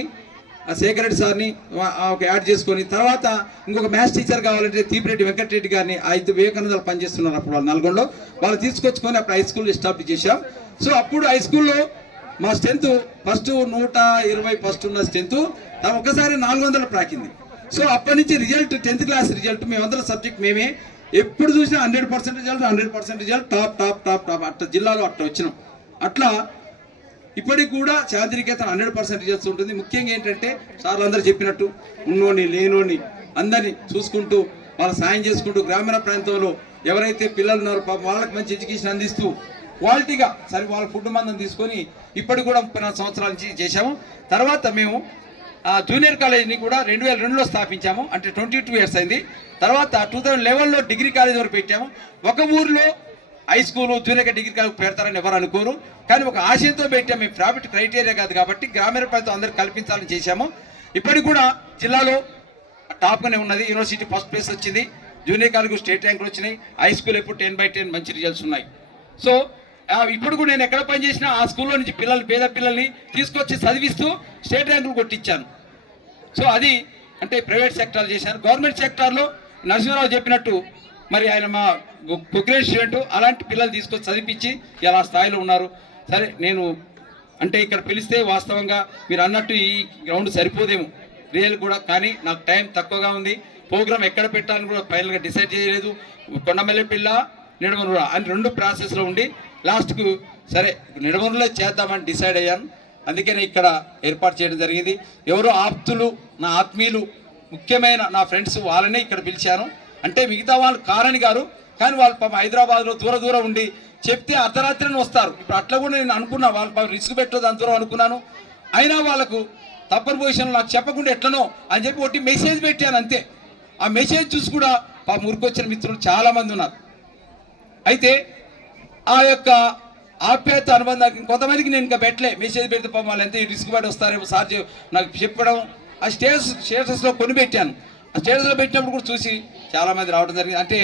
ఆ శేఖర్ రెడ్డి సార్ని ఒక యాడ్ చేసుకొని తర్వాత ఇంకొక మ్యాథ్స్ టీచర్ కావాలంటే తీపిరెడ్డి వెంకటరెడ్డి గారిని 5 వివేకానందాలు పనిచేస్తున్నారు అప్పుడు వాళ్ళు నల్గొండలో, వాళ్ళు తీసుకొచ్చుకొని అప్పుడు హై స్కూల్ ఎస్టాబ్లిష్ చేశాం. సో అప్పుడు హై స్కూల్లో మా స్ట్రెంత్ ఫస్ట్ 120 ఫస్ట్ ఉన్న స్ట్రెంత్ ఒకసారి 400 ప్రాకింది. సో అప్పటి నుంచి రిజల్ట్ 10th క్లాస్ రిజల్ట్ మేమందరం సబ్జెక్ట్ మేమే ఎప్పుడు చూసినా 100% result 100% result top top top top అట్లా జిల్లాలో అట్లా వచ్చినాం. అట్లా ఇప్పటికి కూడా శాంతినికేతన్ 100% రిజల్ట్స్ ఉంటుంది. ముఖ్యంగా ఏంటంటే సార్లు అందరూ చెప్పినట్టు ఉన్నోని లేనోని అందరినీ చూసుకుంటూ వాళ్ళ సాయం చేసుకుంటూ గ్రామీణ ప్రాంతంలో ఎవరైతే పిల్లలు ఉన్నారో వాళ్ళకి మంచి ఎడ్యుకేషన్ అందిస్తూ క్వాలిటీగా సరే వాళ్ళ ఫుడ్ మందం తీసుకొని ఇప్పటికి కూడా 34 సంవత్సరాల నుంచి చేశాము. తర్వాత మేము జూనియర్ కాలేజీని కూడా 2002లో స్థాపించాము, అంటే 22 ఇయర్స్ అయింది. తర్వాత 2011లో డిగ్రీ కాలేజ్ వరకు పెట్టాము. ఒక ఊర్లో high school junior degree college పెడతారని ఎవరు అనుకోరు, కానీ ఒక ఆశయంతో పెట్టాము. మేము ప్రాఫిట్ క్రైటీరియా కాదు కాబట్టి గ్రామీణ ప్రాంతం అందరికి కల్పించాలని చేశాము. ఇప్పటికి కూడా జిల్లాలో టాప్గానే ఉన్నది. యూనివర్సిటీ ఫస్ట్ ప్లేస్ వచ్చింది, జూనియర్ కాలేజ్ స్టేట్ ర్యాంకులు వచ్చినాయి, హై స్కూల్ ఎప్పుడు 10/10 మంచి రిజల్ట్స్ ఉన్నాయి. సో ఇప్పుడు కూడా నేను ఎక్కడ పనిచేసినా ఆ స్కూల్లో నుంచి పేద పిల్లల్ని తీసుకొచ్చి చదివిస్తూ స్టేట్ ర్యాంకులు కొట్టించాను. సో అది అంటే ప్రైవేట్ సెక్టార్ చేశాను. గవర్నమెంట్ సెక్టార్లో నరసింహరావు చెప్పినట్టు మరి ఆయన మా కుక్రేజ్ స్టూడెంట్, అలాంటి పిల్లలు తీసుకొచ్చి చదివించి ఇలా స్థాయిలో ఉన్నారు. సరే నేను అంటే ఇక్కడ పిలిస్తే వాస్తవంగా మీరు అన్నట్టు ఈ గ్రౌండ్ సరిపోదేమో రియల్ కూడా, కానీ నాకు టైం తక్కువగా ఉంది. ప్రోగ్రామ్ ఎక్కడ పెట్టాలని కూడా ఫైనల్గా డిసైడ్ చేయలేదు. కొండమల్లెపిల్ల నిడమనూరు అని 2 ప్రాసెస్లో ఉండి లాస్ట్కు సరే నిడమనూరులో చేద్దామని డిసైడ్ అయ్యాను. అందుకనే ఇక్కడ ఏర్పాటు చేయడం జరిగింది. ఎవరో ఆప్తులు, నా ఆత్మీయులు, ముఖ్యమైన నా ఫ్రెండ్స్ వాళ్ళనే ఇక్కడ పిలిచాను. అంటే మిగతా వాళ్ళు కారని గారు, కానీ వాళ్ళు పాపం హైదరాబాద్లో దూరం ఉండి చెప్తే అర్ధరాత్రిని వస్తారు. ఇప్పుడు అట్లా కూడా నేను అనుకున్నా, వాళ్ళు రిస్క్ పెట్టదు అంత దూరం అనుకున్నాను. అయినా వాళ్ళకు తప్పని పొజిషన్లో నాకు చెప్పకుండా ఎట్లనో అని చెప్పి ఒకటి మెసేజ్ పెట్టాను అంతే. ఆ మెసేజ్ చూసి కూడా పాపం ఊరికొచ్చిన మిత్రులు చాలామంది ఉన్నారు. అయితే ఆ యొక్క ఆప్యాయత అనుబంధానికి కొంతమందికి నేను ఇంకా పెట్టలే, మెసేజ్ పెడితే పాపం వాళ్ళు ఎంత రిస్క్ పడి వస్తారేమో సార్ నాకు చెప్పడం. ఆ స్టేటస్లో కొని పెట్టాను. ఆ స్టేటస్లో పెట్టినప్పుడు కూడా చూసి చాలామంది రావడం జరిగింది. అంటే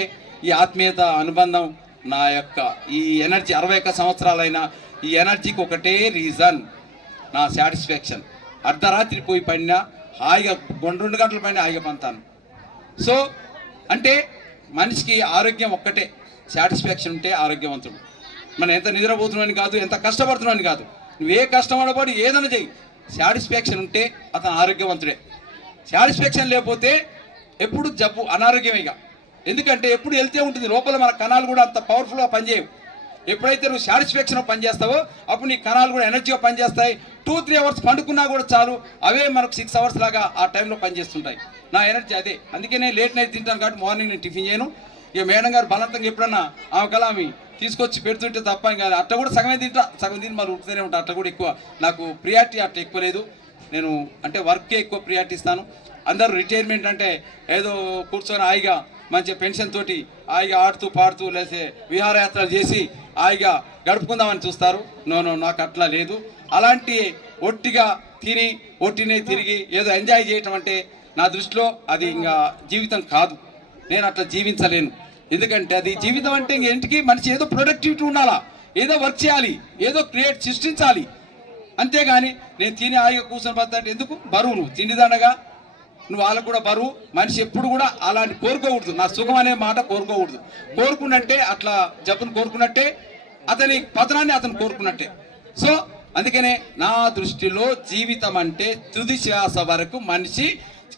ఈ ఆత్మీయత అనుబంధం, నా యొక్క ఈ ఎనర్జీ 61 సంవత్సరాలైనా ఈ ఎనర్జీకి ఒకటే రీజన్, నా సాటిస్ఫాక్షన్. అర్ధరాత్రి పోయి పడినా హాయిగా 2 గంటల పైన హాయిగా పంతాను. సో అంటే మనిషికి ఆరోగ్యం ఒక్కటే, సాటిస్ఫాక్షన్ ఉంటే ఆరోగ్యవంతుడు. మనం ఎంత నిద్రపోతున్నామని కాదు, ఎంత కష్టపడుతున్నామని కాదు, నువ్వే కష్టపడబడి ఏదైనా చెయ్యి, సాటిస్ఫాక్షన్ ఉంటే అతను ఆరోగ్యవంతుడే. సాటిస్ఫాక్షన్ లేకపోతే ఎప్పుడు జబ్బు, అనారోగ్యమేగా. ఎందుకంటే ఎప్పుడు వెళ్తే ఉంటుంది లోపల, మన కణాలు కూడా అంత పవర్ఫుల్గా పనిచేయవు. ఎప్పుడైతే నువ్వు సాటిస్ఫాక్షన్ పనిచేస్తావో అప్పుడు నీ కణాలు కూడా ఎనర్జీగా పనిచేస్తాయి. 2-3 అవర్స్ పండుకున్నా కూడా చాలు, అవే మనకు 6 అవర్స్ లాగా ఆ టైంలో పనిచేస్తుంటాయి. నా ఎనర్జీ అదే. అందుకే నేను లేట్ నైట్ తింటాను కాబట్టి మార్నింగ్ నేను టిఫిన్ చేయను. ఇక మేడం గారు బలవంతంగా ఎప్పుడన్నా ఆమె కల ఆమె తీసుకొచ్చి పెడుతుంటే తప్ప ఇంకా అట్లా కూడా సగమే తింటా, సగం తిని మరి ఉడుకుతూనే ఉంటా. అట్లా కూడా ఎక్కువ నాకు ప్రియారిటీ అట్లా ఎక్కువ లేదు. నేను అంటే వర్క్కే ఎక్కువ ప్రియారిటీ ఇస్తాను. అందరూ రిటైర్మెంట్ అంటే ఏదో కూర్చొని హాయిగా మంచి పెన్షన్ తోటి హాయిగా ఆడుతూ పాడుతూ లేసే విహారయాత్రలు చేసి హాయిగా గడుపుకుందామని చూస్తారు. నో, నాకు అట్లా లేదు. అలాంటి ఒట్టిగా తిని ఒట్టినే తిరిగి ఏదో ఎంజాయ్ చేయటం అంటే నా దృష్టిలో అది ఇంకా జీవితం కాదు. నేను అట్లా జీవించలేను. ఎందుకంటే అది జీవితం అంటే ఇంటికి మనిషి ఏదో ప్రొడక్టివిటీ ఉండాలా, ఏదో వర్క్ చేయాలి, ఏదో సృష్టించాలి. అంతేగాని నేను తిని హాయిగా కూర్చొని పోతాంటే ఎందుకు? బరువు నువ్వు తిండిదండగా, నువ్వు వాళ్ళకు కూడా బరువు. మనిషి ఎప్పుడు కూడా అలాంటి కోరుకోకూడదు. నా సుఖం అనే మాట కోరుకోకూడదు. కోరుకున్నట్టే అట్లా జబ్బును కోరుకున్నట్టే, అతని పతనాన్ని అతను కోరుకున్నట్టే. సో అందుకనే నా దృష్టిలో జీవితం అంటే తుది శ్వాస వరకు మనిషి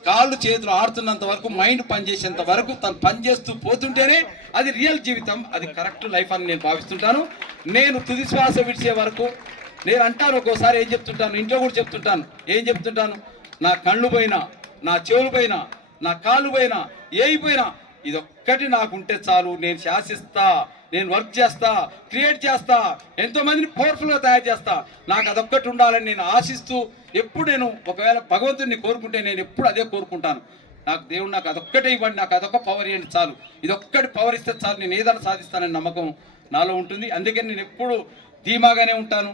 కాళ్ళు చేతులు ఆడుతున్నంత వరకు, మైండ్ పనిచేసేంత వరకు తను పనిచేస్తూ పోతుంటేనే అది రియల్ జీవితం, అది కరెక్ట్ లైఫ్ అని నేను భావిస్తుంటాను. నేను తుది శ్వాస విడిచే వరకు నేను అంటాను, ఒక్కోసారి ఏం చెప్తుంటాను, ఇంట్లో కూడా చెప్తుంటాను. ఏం చెప్తుంటాను? నా కళ్ళు పోయినా, నా చెవులు పోయినా, నా కాళ్ళు పోయినా, ఏయిపోయినా ఇదొక్కటి నాకుంటే చాలు. నేను శాసిస్తా, నేను వర్క్ చేస్తా, క్రియేట్ చేస్తా, ఎంతోమందిని పవర్ఫుల్గా తయారు చేస్తా. నాకు అదొక్కటి ఉండాలని నేను ఆశిస్తూ ఎప్పుడు నేను ఒకవేళ భగవంతుడిని కోరుకుంటే నేను ఎప్పుడు అదే కోరుకుంటాను. నాకు దేవుడు నాకు అదొక్కటే ఇవ్వండి, నాకు అదొక్క పవర్ ఇవ్వండి చాలు, ఇదొక్కటి పవర్ ఇస్తే చాలు, నేను ఏదైనా సాధిస్తానని నమ్మకం నాలో ఉంటుంది. అందుకని నేను ఎప్పుడు ధీమాగానే ఉంటాను.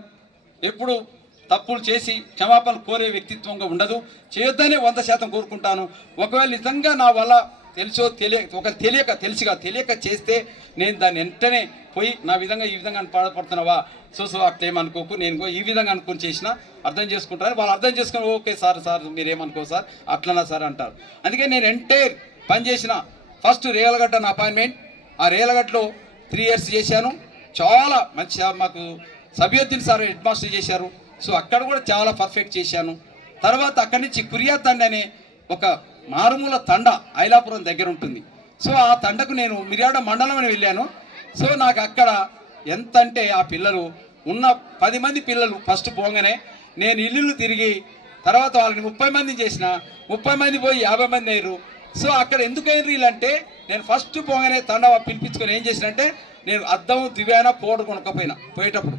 ఎప్పుడు తప్పులు చేసి క్షమాపణ కోరే వ్యక్తిత్వంగా ఉండదు. చేయొద్దనే 100% కోరుకుంటాను. ఒకవేళ నిజంగా నా వల్ల తెలియక చేస్తే నేను దాన్ని వెంటనే పోయి నా విధంగా ఈ విధంగా బాధపడుతున్నావా సో అట్లేమనుకోకు, నేను ఈ విధంగా అనుకుని చేసిన అర్థం చేసుకుంటారు. వాళ్ళు అర్థం చేసుకుని ఓకే సార్ మీరేమనుకో సార్ అట్లనా సార్ అంటారు. అందుకే నేను ఎంటైర్ పని చేసిన ఫస్ట్ రేలగడ్డ నా అపాయింట్మెంట్. ఆ రేలగడ్డలో 3 years చేశాను. చాలా మంచి మాకు సబియుద్దీన్ సార్ హెడ్ మాస్టర్ చేశారు. సో అక్కడ కూడా చాలా పర్ఫెక్ట్ చేశాను. తర్వాత అక్కడి నుంచి కురియా తండ అనే ఒక మారుమూల తండ ఐలాపురం దగ్గర ఉంటుంది. సో ఆ తండకు నేను మిర్యాడ మండలం అని వెళ్ళాను. సో నాకు అక్కడ ఎంత అంటే ఆ పిల్లలు ఉన్న 10 మంది పిల్లలు ఫస్ట్ పోగానే నేను ఇల్లు తిరిగి తర్వాత వాళ్ళని 30 మంది చేసిన, 30 మంది పోయి 50 మంది అయ్యారు. సో అక్కడ ఎందుకు అయ్యారు వీళ్ళంటే నేను ఫస్ట్ పోగానే తండ పిలిపించుకొని ఏం చేసినంటే నేను అద్దం దివ్యాన పౌడర్ కొనుక్కపోయినా, పోయేటప్పుడు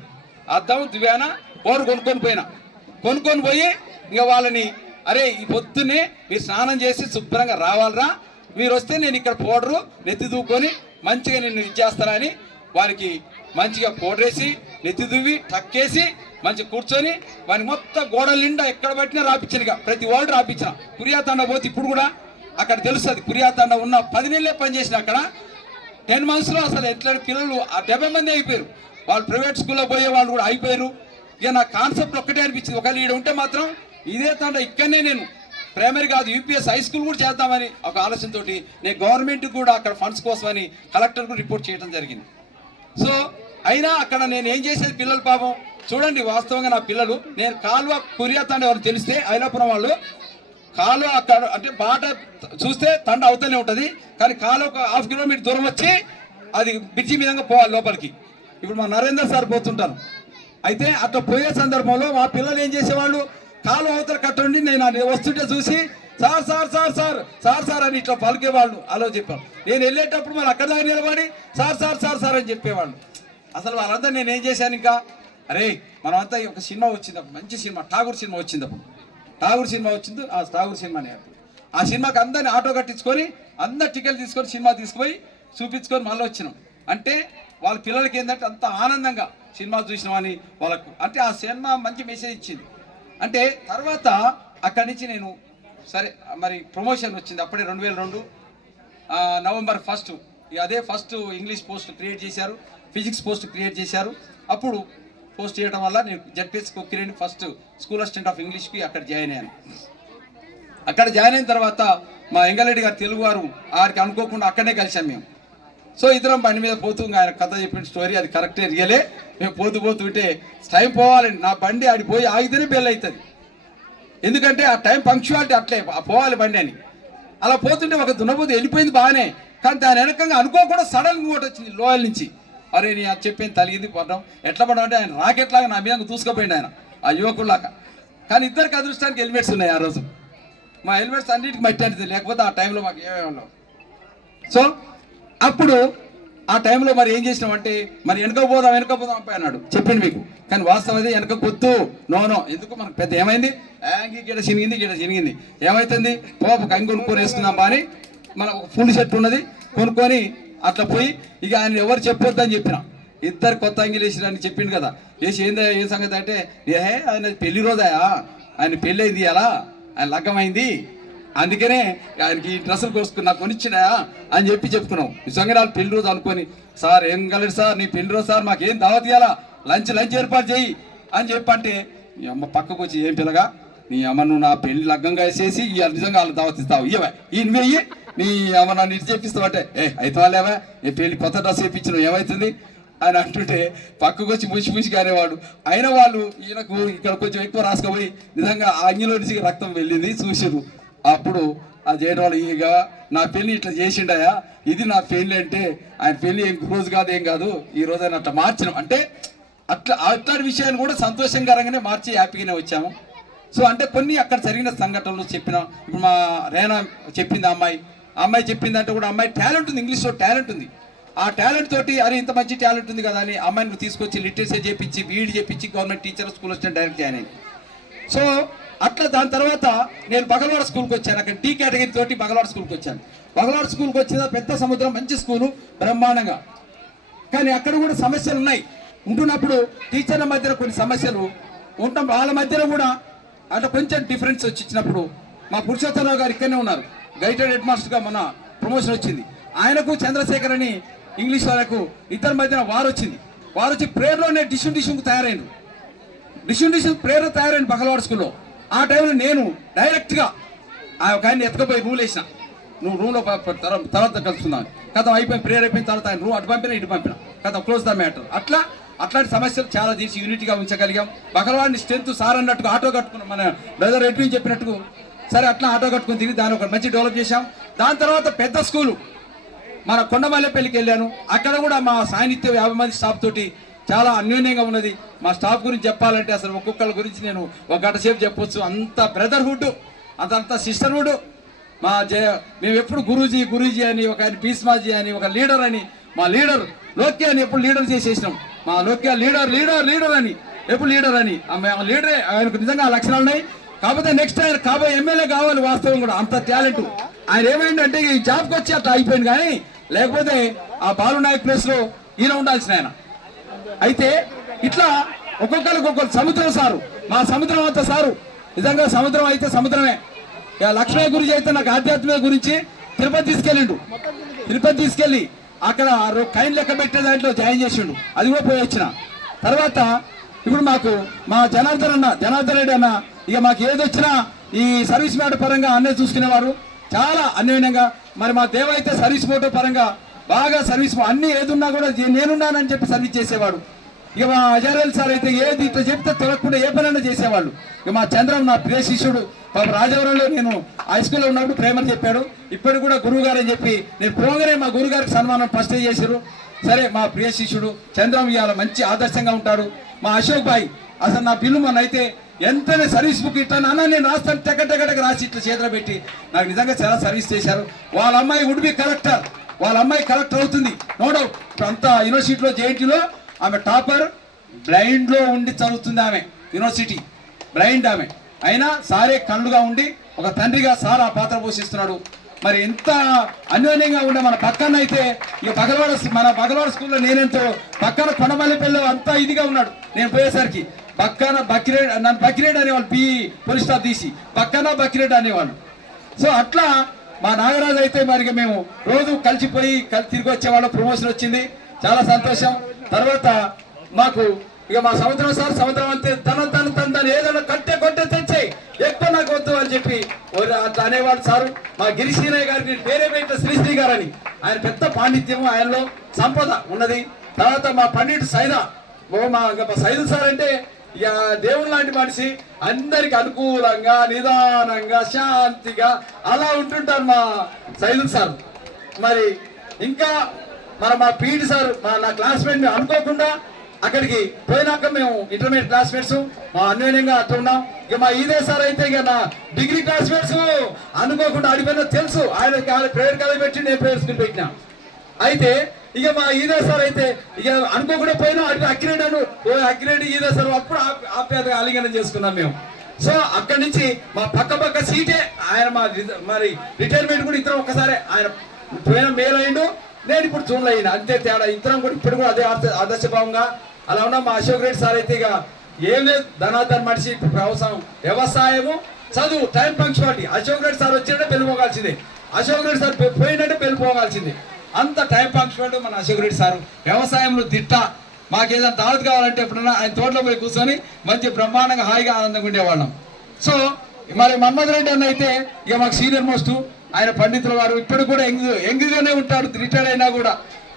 అద్దం దివ్యాన పౌడర్ కొనుక్కొని పోయి ఇంకా వాళ్ళని అరే ఈ పొద్దున్నే మీరు స్నానం చేసి శుభ్రంగా రావాలరా, మీరు వస్తే నేను ఇక్కడ పౌడరు నెత్తి దూకొని మంచిగా నిన్ను ఇచ్చేస్తానని వారికి మంచిగా పౌడర్ వేసి నెత్తి దువ్వి టక్కేసి మంచిగా కూర్చొని వాని మొత్తం గోడల నిండా ఎక్కడ పట్టినా రాపించాను. ప్రతి వాళ్ళు రాపించిన. కురియా తండ పోతే ఇప్పుడు కూడా అక్కడ తెలుస్తుంది. కురియా తండ ఉన్న 10 నెలలే పనిచేసిన అక్కడ 10 monthsలో అసలు ఎట్లా పిల్లలు 70 మంది అయిపోయారు. వాళ్ళు ప్రైవేట్ స్కూల్లో పోయే వాళ్ళు కూడా అయిపోయారు. ఇక నా కాన్సెప్ట్ ఒక్కటే అనిపించింది, ఒకవేళ ఈడ ఉంటే మాత్రం ఇదే తండ ఇక్కడనే నేను ప్రైమరీ కాదు యూపీఎస్ హై స్కూల్ కూడా చేద్దామని ఒక ఆలోచనతో నేను గవర్నమెంట్కి కూడా అక్కడ ఫండ్స్ కోసమని కలెక్టర్కు రిపోర్ట్ చేయడం జరిగింది. సో అయినా అక్కడ నేను ఏం చేసేది పిల్లలు పాపం చూడండి, వాస్తవంగా నా పిల్లలు నేను కాలువ కురియా తండ ఎవరు తెలిస్తే ఐలాపురం వాళ్ళు కాలువ అక్కడ అంటే బాట చూస్తే తండ అవుతూనే ఉంటుంది, కానీ కాలువ ఒక 1/2 kilometer దూరం వచ్చి అది బ్రిడ్జి మీదంగా పోవాలి లోపలికి. ఇప్పుడు మా నరేందర్ సార్ పోతుంటారు. అయితే అట్లా పోయే సందర్భంలో మా పిల్లలు ఏం చేసేవాళ్ళు కాలువ అవతల కట్టండి, నేను వస్తుంటే చూసి sir sir sir sir sir sir అని ఇట్లా పలికేవాళ్ళు. అలా చెప్పాను. నేను వెళ్ళేటప్పుడు మరి అక్కడ దాకా నిలబడి సార్ సార్ సార్ సార్ అని చెప్పేవాళ్ళు. అసలు వాళ్ళంతా నేను ఏం చేశాను, ఇంకా అరే మనమంతా ఒక సినిమా వచ్చింది, మంచి సినిమా ఠాగూర్ సినిమా వచ్చింది. అప్పుడు ఠాగూర్ సినిమా వచ్చింది. ఆ ఠాగూర్ సినిమానే అప్పుడు ఆ సినిమాకి అందరిని ఆటో కట్టించుకొని అందరు టికెట్లు తీసుకొని సినిమా తీసుకుపోయి చూపించుకొని మళ్ళీ వచ్చినాం. అంటే వాళ్ళ పిల్లలకి ఏంటంటే అంత ఆనందంగా సినిమా చూసినామని వాళ్ళకు అంటే ఆ సినిమా మంచి మెసేజ్ ఇచ్చింది. అంటే తర్వాత అక్కడి నుంచి నేను సరే మరి ప్రమోషన్ వచ్చింది. అప్పుడే 2002 November 1 అదే ఫస్ట్ ఇంగ్లీష్ పోస్ట్ క్రియేట్ చేశారు, ఫిజిక్స్ పోస్ట్ క్రియేట్ చేశారు. అప్పుడు పోస్ట్ చేయడం వల్ల నేను ZPS Kokkireni first school assistant of ఇంగ్లీష్కి అక్కడ జాయిన్ అయ్యాను. అక్కడ జాయిన్ అయిన తర్వాత మా ఎంగరెడ్డి గారు తెలుగు వారు ఆడికి అనుకోకుండా అక్కడనే కలిసాం మేము. సో ఇద్దరం బండి మీద పోతూ ఆయన కథ చెప్పిన స్టోరీ అది కరెక్టే రియలే. మేము పోతుంటే టైం పోవాలండి, నా బండి ఆడిపోయి ఆగితేనే బెల్ అవుతుంది. ఎందుకంటే ఆ టైం పంక్చువాలిటీ అట్లే పోవాలి బండి అని. అలా పోతుంటే ఒక దున్నపోతు వెళ్ళిపోయింది బాగానే, కానీ దాని వెనకంగా అనుకోకుండా సడన్ ఇంకోటి వచ్చింది లోయల్ నుంచి. అరే నీ అది చెప్పేది తలిగింది పడ్డం ఎట్లా పడ్డం అంటే ఆయన రాకెట్ లాగా నా మీద దూసుకుపోయింది ఆయన ఆ యువకుల్లాగా. కానీ ఇద్దరికి అదృష్టానికి హెల్మెట్స్ ఉన్నాయి. ఆ రోజు మా హెల్మెట్స్ అన్నిటికి మట్టి అంటుంది, లేకపోతే ఆ టైంలో మాకు ఏమేమి ఉండవు. సో అప్పుడు ఆ టైంలో మరి ఏం చేసినామంటే మరి వెనక పోదాం అబ్బాయి అన్నాడు, చెప్పింది మీకు. కానీ వాస్తవం అది వెనక కొత్తు నోనో ఎందుకు మనకు పెద్ద ఏమైంది గిడ చినిగింది ఏమవుతుంది పోపు కంగి కొనుక్కొని వేసుకుందాం అని మన ఒక ఫుల్ షర్ట్ ఉన్నది కొనుక్కొని అట్లా పోయి ఇక ఆయన ఎవరు చెప్పొద్దని చెప్పిన. ఇద్దరు కొత్త అంగిలు వేసిరని చెప్పిండు కదా, వేసి ఏ సంగతి అంటే ఆయన పెళ్లి రోజాయా, ఆయన పెళ్ళి అయింది అలా ఆయన లగ్గమైంది, అందుకనే ఆయనకి ఈ డ్రెస్సులు కోసుకున్నా కొనిచ్చినాయా అని చెప్పుకున్నాం. నిజంగా వాళ్ళు పెళ్లి రోజు అనుకొని సార్ ఏం కలడు సార్ నీ పెళ్లి రోజు సార్ మాకేం దావత్ ఇవ్వాలా లంచ్ ఏర్పాటు చేయి అని చెప్పంటే నీ అమ్మ పక్కకు వచ్చి ఏం పిల్లగా నీ అమ్మ నువ్వు నా పెళ్లి లగ్గంగా వేసేసి నిజంగా వాళ్ళు దావత్ ఇస్తావు ఇవ్వవా ఈయన వెయ్యి నీ అమ్మ నన్ను ఇటు చేపిస్తావంటే అయితే వాళ్ళేవా నీ పెళ్లి కొత్త డ్రెస్ వేయించిన ఏమవుతుంది అని అంటుంటే పక్కకు వచ్చి ముసి కానేవాడు. అయిన వాళ్ళు ఈయనకు ఇక్కడ కొంచెం ఎక్కువ రాసుకుపోయి నిజంగా ఆ అంగిలో నుంచి రక్తం వెళ్ళింది చూసిరు. అప్పుడు ఆ చేయడం వాళ్ళు ఇక నా పెళ్లి ఇట్లా చేసిండయా ఇది నా పెళ్లి అంటే ఆయన పెళ్లి ఏం రోజు కాదు ఏం కాదు ఈ రోజు ఆయన అట్లా మార్చినాం. అంటే అట్లాంటి విషయాన్ని కూడా సంతోషకరంగానే మార్చి హ్యాపీగానే వచ్చాము. సో అంటే కొన్ని అక్కడ జరిగిన సంఘటనలు చెప్పినాం. ఇప్పుడు మా రేనా చెప్పింది అమ్మాయి చెప్పిందంటే కూడా అమ్మాయి టాలెంట్ ఉంది, ఇంగ్లీష్లో టాలెంట్ ఉంది. ఆ టాలెంట్ తోటి అరే ఇంత మంచి టాలెంట్ ఉంది కదా అని అమ్మాయిని తీసుకొచ్చి లిటరసీ చేపించి బీఈడి చేపించి government teacher school assistant direct join అయింది. సో అట్లా దాని తర్వాత నేను బగల్వాడ స్కూల్కి వచ్చాను. అక్కడ టీ కేటగిరీ తోటి బగల్వాడ స్కూల్కి వచ్చాను. బగల్వాడ స్కూల్కి వచ్చిన పెద్ద సముద్రం మంచి స్కూలు బ్రహ్మాండంగా, కానీ అక్కడ కూడా సమస్యలు ఉన్నాయి. ఉంటున్నప్పుడు టీచర్ల మధ్యలో కొన్ని సమస్యలు ఉండటం వాళ్ళ మధ్యలో కూడా అట్లా కొంచెం డిఫరెన్స్ వచ్చినప్పుడు మా పురుషోత్తమరావు గారు ఇక్కడనే ఉన్నారు, గైటెడ్ హెడ్ మాస్టర్గా మన ప్రమోషన్ వచ్చింది. ఆయనకు చంద్రశేఖర్ అని ఇంగ్లీష్ వాళ్ళకు ఇద్దరి మధ్యన వారు వచ్చి ప్రేయర్లోనే డిషన్ తయారైంది. ప్రేయర్ తయారైంది బగలవాడ స్కూల్లో. ఆ టైంలో నేను డైరెక్ట్గా ఆ ఒక ఆయన ఎత్తుకపోయి రూల్ వేసిన, నువ్వు రూమ్లో తర్వాత కలుసుకుందాం. కథం అయిపోయింది, ప్రేయర్ అయిపోయిన తర్వాత ఆయన రూమ్ అటు పంపిన ఇటు పంపిన, కథం క్లోజ్ ద మ్యాటర్. అట్లాంటి సమస్యలు చాలా తీసి యూనిట్గా ఉంచగలిగాం. బగలవాడిని స్ట్రెంత్ సార్ అన్నట్టుగా ఆటో కట్టుకున్నాం, మన బ్రదర్ ఎడ్విన్ చెప్పినట్టు సరే అట్లా ఆటో కట్టుకుని తిరిగి దాన్ని ఒక మంచి డెవలప్ చేశాం. దాని తర్వాత పెద్ద స్కూలు మన కొండమల్లెపల్లికి వెళ్ళాను. అక్కడ కూడా మా సాన్నిధ్యం 50 మంది స్టాఫ్ తోటి చాలా అన్యోన్యంగా ఉన్నది. మా స్టాఫ్ గురించి చెప్పాలంటే అసలు ఒక్కొక్కరి గురించి నేను ఒక గంట సేపు చెప్పొచ్చు. అంత బ్రదర్హుడ్, అంత సిస్టర్హుడ్. మేము ఎప్పుడు గురూజీ అని, ఒక ఆయన పీస్మాజీ అని, ఒక లీడర్ అని, మా లీడర్ లోకే అని ఎప్పుడు లీడర్ చేసేసినాం. మా లోకే లీడర్ అని ఎప్పుడు లీడర్ అని, లీడరే. ఆయనకు నిజంగా ఆ లక్షణాలు ఉన్నాయి. కాకపోతే నెక్స్ట్ ఆయన కాబోయే ఎమ్మెల్యే కావాలి. వాస్తవం కూడా అంత టాలెంట్ ఆయన. ఏమైందంటే ఈ జాబ్కి వచ్చి అట్లా అయిపోయింది, కానీ లేకపోతే ఆ బాలునాయక్ ప్లేస్లో ఈయన ఉండాల్సిన ఆయన. అయితే ఇట్లా ఒక్కొక్కరు సముద్రం సారు, మా సముద్రం అంతా సారు. నిజంగా సముద్రం అయితే సముద్రమే. ఇక లక్ష్మయ్య గురించి అయితే నాకు ఆధ్యాత్మిక గురించి తిరుపతి తీసుకెళ్ళి అక్కడ కైన్ లెక్క పెట్టే దాంట్లో జాయిన్ చేసిండు. అది కూడా పోయి వచ్చిన తర్వాత ఇప్పుడు మాకు మా జనార్దన్ రెడ్డి అన్న ఇక మాకు ఏది వచ్చినా ఈ సర్వీస్ మ్యాటర్ పరంగా అన్నీ చూసుకునేవారు చాలా అన్యోన్యంగా. మరి మా దేవ అయితే సర్వీస్ మోటో పరంగా బాగా సర్వీస్ అన్ని ఏది ఉన్నా కూడా నేనున్నానని చెప్పి సర్వీస్ చేసేవాడు. ఇక మా అజారేల్ సార్ అయితే ఏది ఇట్లా చెప్తే తొలగకుండా ఏ పనైనా చేసేవాళ్ళు. ఇక మా చంద్రం నా ప్రియ శిష్యుడు. పాప రాజవరంలో నేను హై స్కూల్లో ఉన్నప్పుడు ప్రేమని చెప్పాడు. ఇప్పటికి కూడా గురువు గారు అని చెప్పి నేను పోగానే మా గురువు గారికి సన్మానం ఫస్ట్ చేశారు. సరే మా ప్రియ శిష్యుడు చంద్రం ఇవాళ మంచి ఆదర్శంగా ఉంటాడు. మా అశోక్ భాయ్ అసలు నా బిల్లు మొన్న అయితే ఎంతనే సర్వీస్ బుక్ ఇట్లా నాన్న నేను రాస్తాను టెక్క రాసి ఇట్లా చేతిలో పెట్టి నాకు నిజంగా చాలా సర్వీస్ చేశారు. వాళ్ళ అమ్మాయి వుడ్ బి కలెక్టర్, వాళ్ళ అమ్మాయి కలెక్టర్ అవుతుంది నో డౌట్. అంత యూనివర్సిటీలో జేఎన్టీలో ఆమె టాపర్, బ్లైండ్లో ఉండి చదువుతుంది ఆమె, యూనివర్సిటీ బ్లైండ్ ఆమె. అయినా సారే కళ్ళుగా ఉండి ఒక తండ్రిగా సార్ ఆ పాత్ర పోషిస్తున్నాడు. మరి ఎంత అన్యోన్యంగా ఉండే మన పక్కన అయితే ఇక మన బగలవాడ స్కూల్లో నేనెంతో పక్కన కొండమల్లిపల్లి అంతా ఇదిగా ఉన్నాడు. నేను పోయేసరికి పక్కన నన్ను బక్కిరెడ్డి అనేవాళ్ళు, పోలీస్ స్టాఫ్ తీసి పక్కన బక్కిరెడ్డి అనేవాళ్ళు. సో అట్లా మా నాగరాజు అయితే మరి మేము రోజు కలిసిపోయి తిరిగి వచ్చేవాళ్ళు. ప్రమోషన్ వచ్చింది, చాలా సంతోషం. తర్వాత మాకు ఇక మా సముద్రం అంతే తన ఏదైనా కొట్టే తెచ్చాయి ఎక్కువ నాకు వద్దు అని చెప్పి అట్లా అనేవాళ్ళు సారు. మా గిరిశ్రీనయ్య గారికి పేరే పెట్టిన శ్రీశ్రీ గారు అని, ఆయన పెద్ద పాండిత్యం, ఆయనలో సంపద ఉన్నది. తర్వాత మా పండిట్ సైదా, మా సైదు సార్ అంటే ఇక దేవుడు లాంటి మనిషి, అందరికి అనుకూలంగా నిదానంగా శాంతిగా అలా ఉంటుంటారు మా సైదు సార్. మరి ఇంకా మా పీటీ సార్ నా క్లాస్మేట్ మేము అనుకోకుండా అక్కడికి పోయినాక మేము ఇంటర్మీడియట్ క్లాస్మేట్స్ మా అన్యోన్యంగా అట్లా ఉన్నాం. ఇక మా ఇదే సార్ అయితే ఇక నా డిగ్రీ క్లాస్మేట్స్ అనుకోకుండా అడిగిపోయినా తెలుసు. ఆయన ప్రేయర్ కాలేజ్ పెట్టి నేను ప్రేయర్ స్కూల్ పెట్టినా. అయితే ఇక మా ఈదే సార్ అయితే ఇక అనుకోకుండా పోయినా అక్కిరెడ్డి ఈదే సార్ అప్పుడు ఆప్యాయతగా ఆలింగనం చేసుకున్నాం మేము. సో అక్కడి నుంచి మా పక్క సీటే ఆయన మరి రిటైర్మెంట్ కూడా ఇద్దరం ఒక్కసారి, ఆయన పోయిన మేలు అయిండు, నేను ఇప్పుడు జూన్లో అయినా, అంతే తేడా. ఇద్దరం కూడా ఇప్పుడు కూడా అదే ఆదర్శభావంగా అలా ఉన్నాం. మా అశోక్ రెడ్డి సార్ అయితే ఇక ఏం లేదు, ధనాధన మనిషి. వ్యవసాయము చదువు time punctuality. Ashok Reddy sir వచ్చినట్టే వెళ్ళిపోగాల్సిందే, అశోక్ రెడ్డి సార్ పోయినట్టే వెళ్ళిపోగాల్సిందే. అంత టైం పంక్చువాలిటీ మన అశోక్ రెడ్డి సారు. వ్యవసాయంలో దిట్ట. మాకేదైనా దావత్ కావాలంటే ఎప్పుడన్నా ఆయన తోటలో పోయి కూర్చొని మంచి బ్రహ్మాండంగా హాయిగా ఆనందంగా ఉండేవాళ్ళం. సో మరి మన్మథ్ రెడ్డి అన్న అయితే ఇక మాకు సీనియర్ మోస్ట్, ఆయన పండితుల వారు. ఇప్పుడు కూడా యంగ్గానే ఉంటాడు, రిటైర్డ్ అయినా కూడా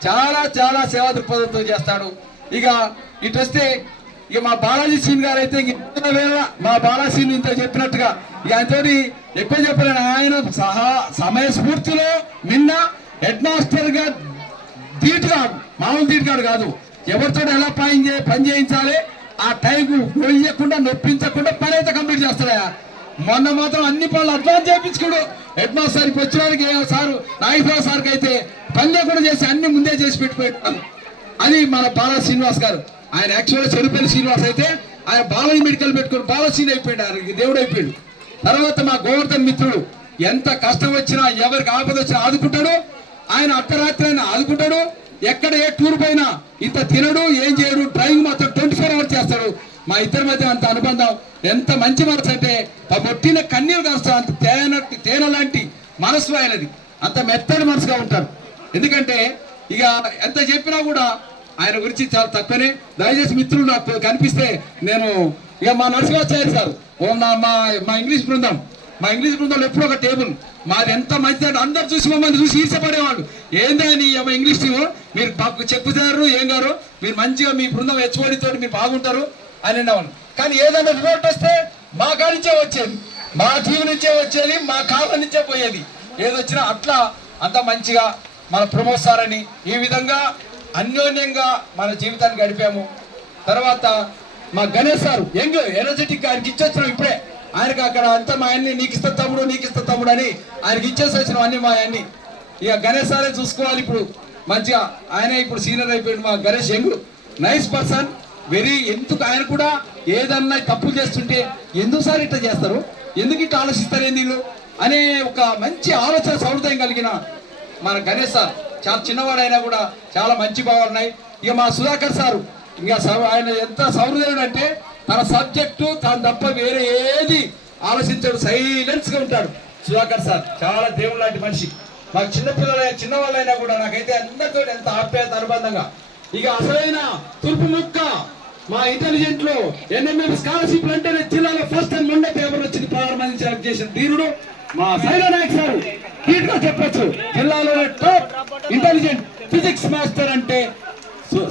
చాలా సేవా దృక్పథంతో చేస్తాడు. ఇక ఇటు వస్తే ఇక మా బాలాజీ సీన్ గారు అయితే మా బాలాజీ సీన్ ఇంత చెప్పినట్టుగా ఇక ఆయనతో ఎక్కువ చెప్పలేను. ఆయన సమయ స్ఫూర్తిలో నిన్న హెడ్ మాస్టర్ గా ధీటుగాడు, మామూలు ధీటుగాడు కాదు. ఎవరితో ఎలా పని చేయించాలి, ఆ టైంకు వేయకుండా నొప్పించకుండా పని అయితే కంప్లీట్ చేస్తాడా. మొన్న మాత్రం అన్ని పనులు అడ్వాన్స్ చేయించుకోడు. హెడ్ మాస్టర్ సార్కి వచ్చినానికి సారు నాగేశ్వరరావు సార్కి అయితే పని లేకుండా చేసి అన్ని ముందే చేసి పెట్టిపోయాడు. అది మన బాలా శ్రీనివాస్ గారు. ఆయన యాక్చువల్గా చెరుపల్లి శ్రీనివాస్ అయితే ఆయన బాలయ్య మెడికల్ పెట్టుకుని బాలసీన్ అయిపోయాడు, ఆయనకి దేవుడు అయిపోయాడు. తర్వాత మా గోవర్ధన్ మిత్రుడు ఎంత కష్టం వచ్చినా ఎవరికి ఆపద వచ్చినా ఆదుకుంటాడు. ఆయన అర్ధరాత్రి ఆయన ఆదుకుంటాడు. ఎక్కడ ఏ టూర్ పోయినా ఇంత తినడు, ఏం చేయడు, డ్రైవింగ్ మాత్రం 24 hours చేస్తాడు. మా ఇద్దరి మధ్య అంత అనుబంధం, ఎంత మంచి మనసు అంటే పొట్టిన కన్నీరు కాస్తాడు. అంత తేనె లాంటి మనసు ఆయనది. అంత మెత్తని మనసుగా ఉంటాడు. ఎందుకంటే ఇక ఎంత చెప్పినా కూడా ఆయన గురించి చాలా తక్కువనే. దయచేసి మిత్రులు నాకు కనిపిస్తే నేను ఇక మా నరసింహాచార్య సార్ మా ఇంగ్లీష్ బృందం ఇంగ్లీష్లో ఎప్పుడు ఒక టేబుల్ మాది ఎంత మంచిది అంటే అందరు చూసి మమ్మల్ని చూసి ఈర్చపడేవాళ్ళు. ఏందని ఇంగ్లీష్ టీము మీరు మాకు చెప్పుతారు ఏం గారు మీరు మంచిగా మీ బృందం హెచ్ఓడితో మీరు బాగుంటారు అని అనేవాళ్ళు. కానీ ఏదైనా రిపోర్ట్ వస్తే మా కాడి నుంచే వచ్చేది, మా టీం నుంచే వచ్చేది, మా కాళ్ళ నుంచే పోయేది. ఏదొచ్చినా అట్లా అంత మంచిగా మన ప్రమోద్ సార్ అని ఈ విధంగా అన్యోన్యంగా మన జీవితాన్ని గడిపాము. తర్వాత మా గణేష్ సార్ యంగ్ ఎనర్జెటిక్ ఆయనకి ఇచ్చొచ్చినాం ఇప్పుడే. ఆయనకి అక్కడ అంతా మా అన్ని నీకు ఇస్తా తమ్ముడు అని ఆయనకి ఇచ్చేసి వచ్చినాం అన్ని మా అన్ని. ఇక గణేష్ సారే చూసుకోవాలి ఇప్పుడు మంచిగా. ఆయన ఇప్పుడు సీనియర్ అయిపోయాడు. మా Ganesh young nice person very. ఎందుకు ఆయన కూడా ఏదన్నా తప్పులు చేస్తుంటే ఎందుకు సార్ ఇట్లా చేస్తారు, ఎందుకు ఇట్లా ఆలోచిస్తారు ఏంది వీళ్ళు అనే ఒక మంచి ఆలోచన సౌహృదయం కలిగిన మన గణేష్ సార్ చాలా చిన్నవాడైనా కూడా చాలా మంచి భావాలు ఉన్నాయి. ఇక మా సుధాకర్ సారు ఇంకా ఆయన ఎంత సౌహృదయుడు అంటే తన సబ్జెక్టు తను తప్ప వేరే ఏది ఆలోచించాడు, సైలెన్స్ గా ఉంటాడు. సుధాకర్ సార్ చాలా దేవుడు లాంటి మనిషి. మాకు చిన్నవాళ్ళైనా కూడా నాకైతే అందరితో ఎంత ఆప్యాయత అనుబంధంగా. ఇక అసలైన తూర్పు ముక్క మా ఇంటెలిజెంట్ లో ఎన్ఎంఎం స్కాలర్షిప్ అంటేనే జిల్లాలో ఫస్ట్ టైం మొండే పేపర్ వచ్చింది. 16 మంది సెలెక్ట్ చేసిన ధీరుడు మా సైలా నాయక్ సార్. హీట్ గా చెప్పొచ్చు జిల్లాలోనే టాప్ ఇంటెలిజెంట్ ఫిజిక్స్ మాస్టర్ అంటే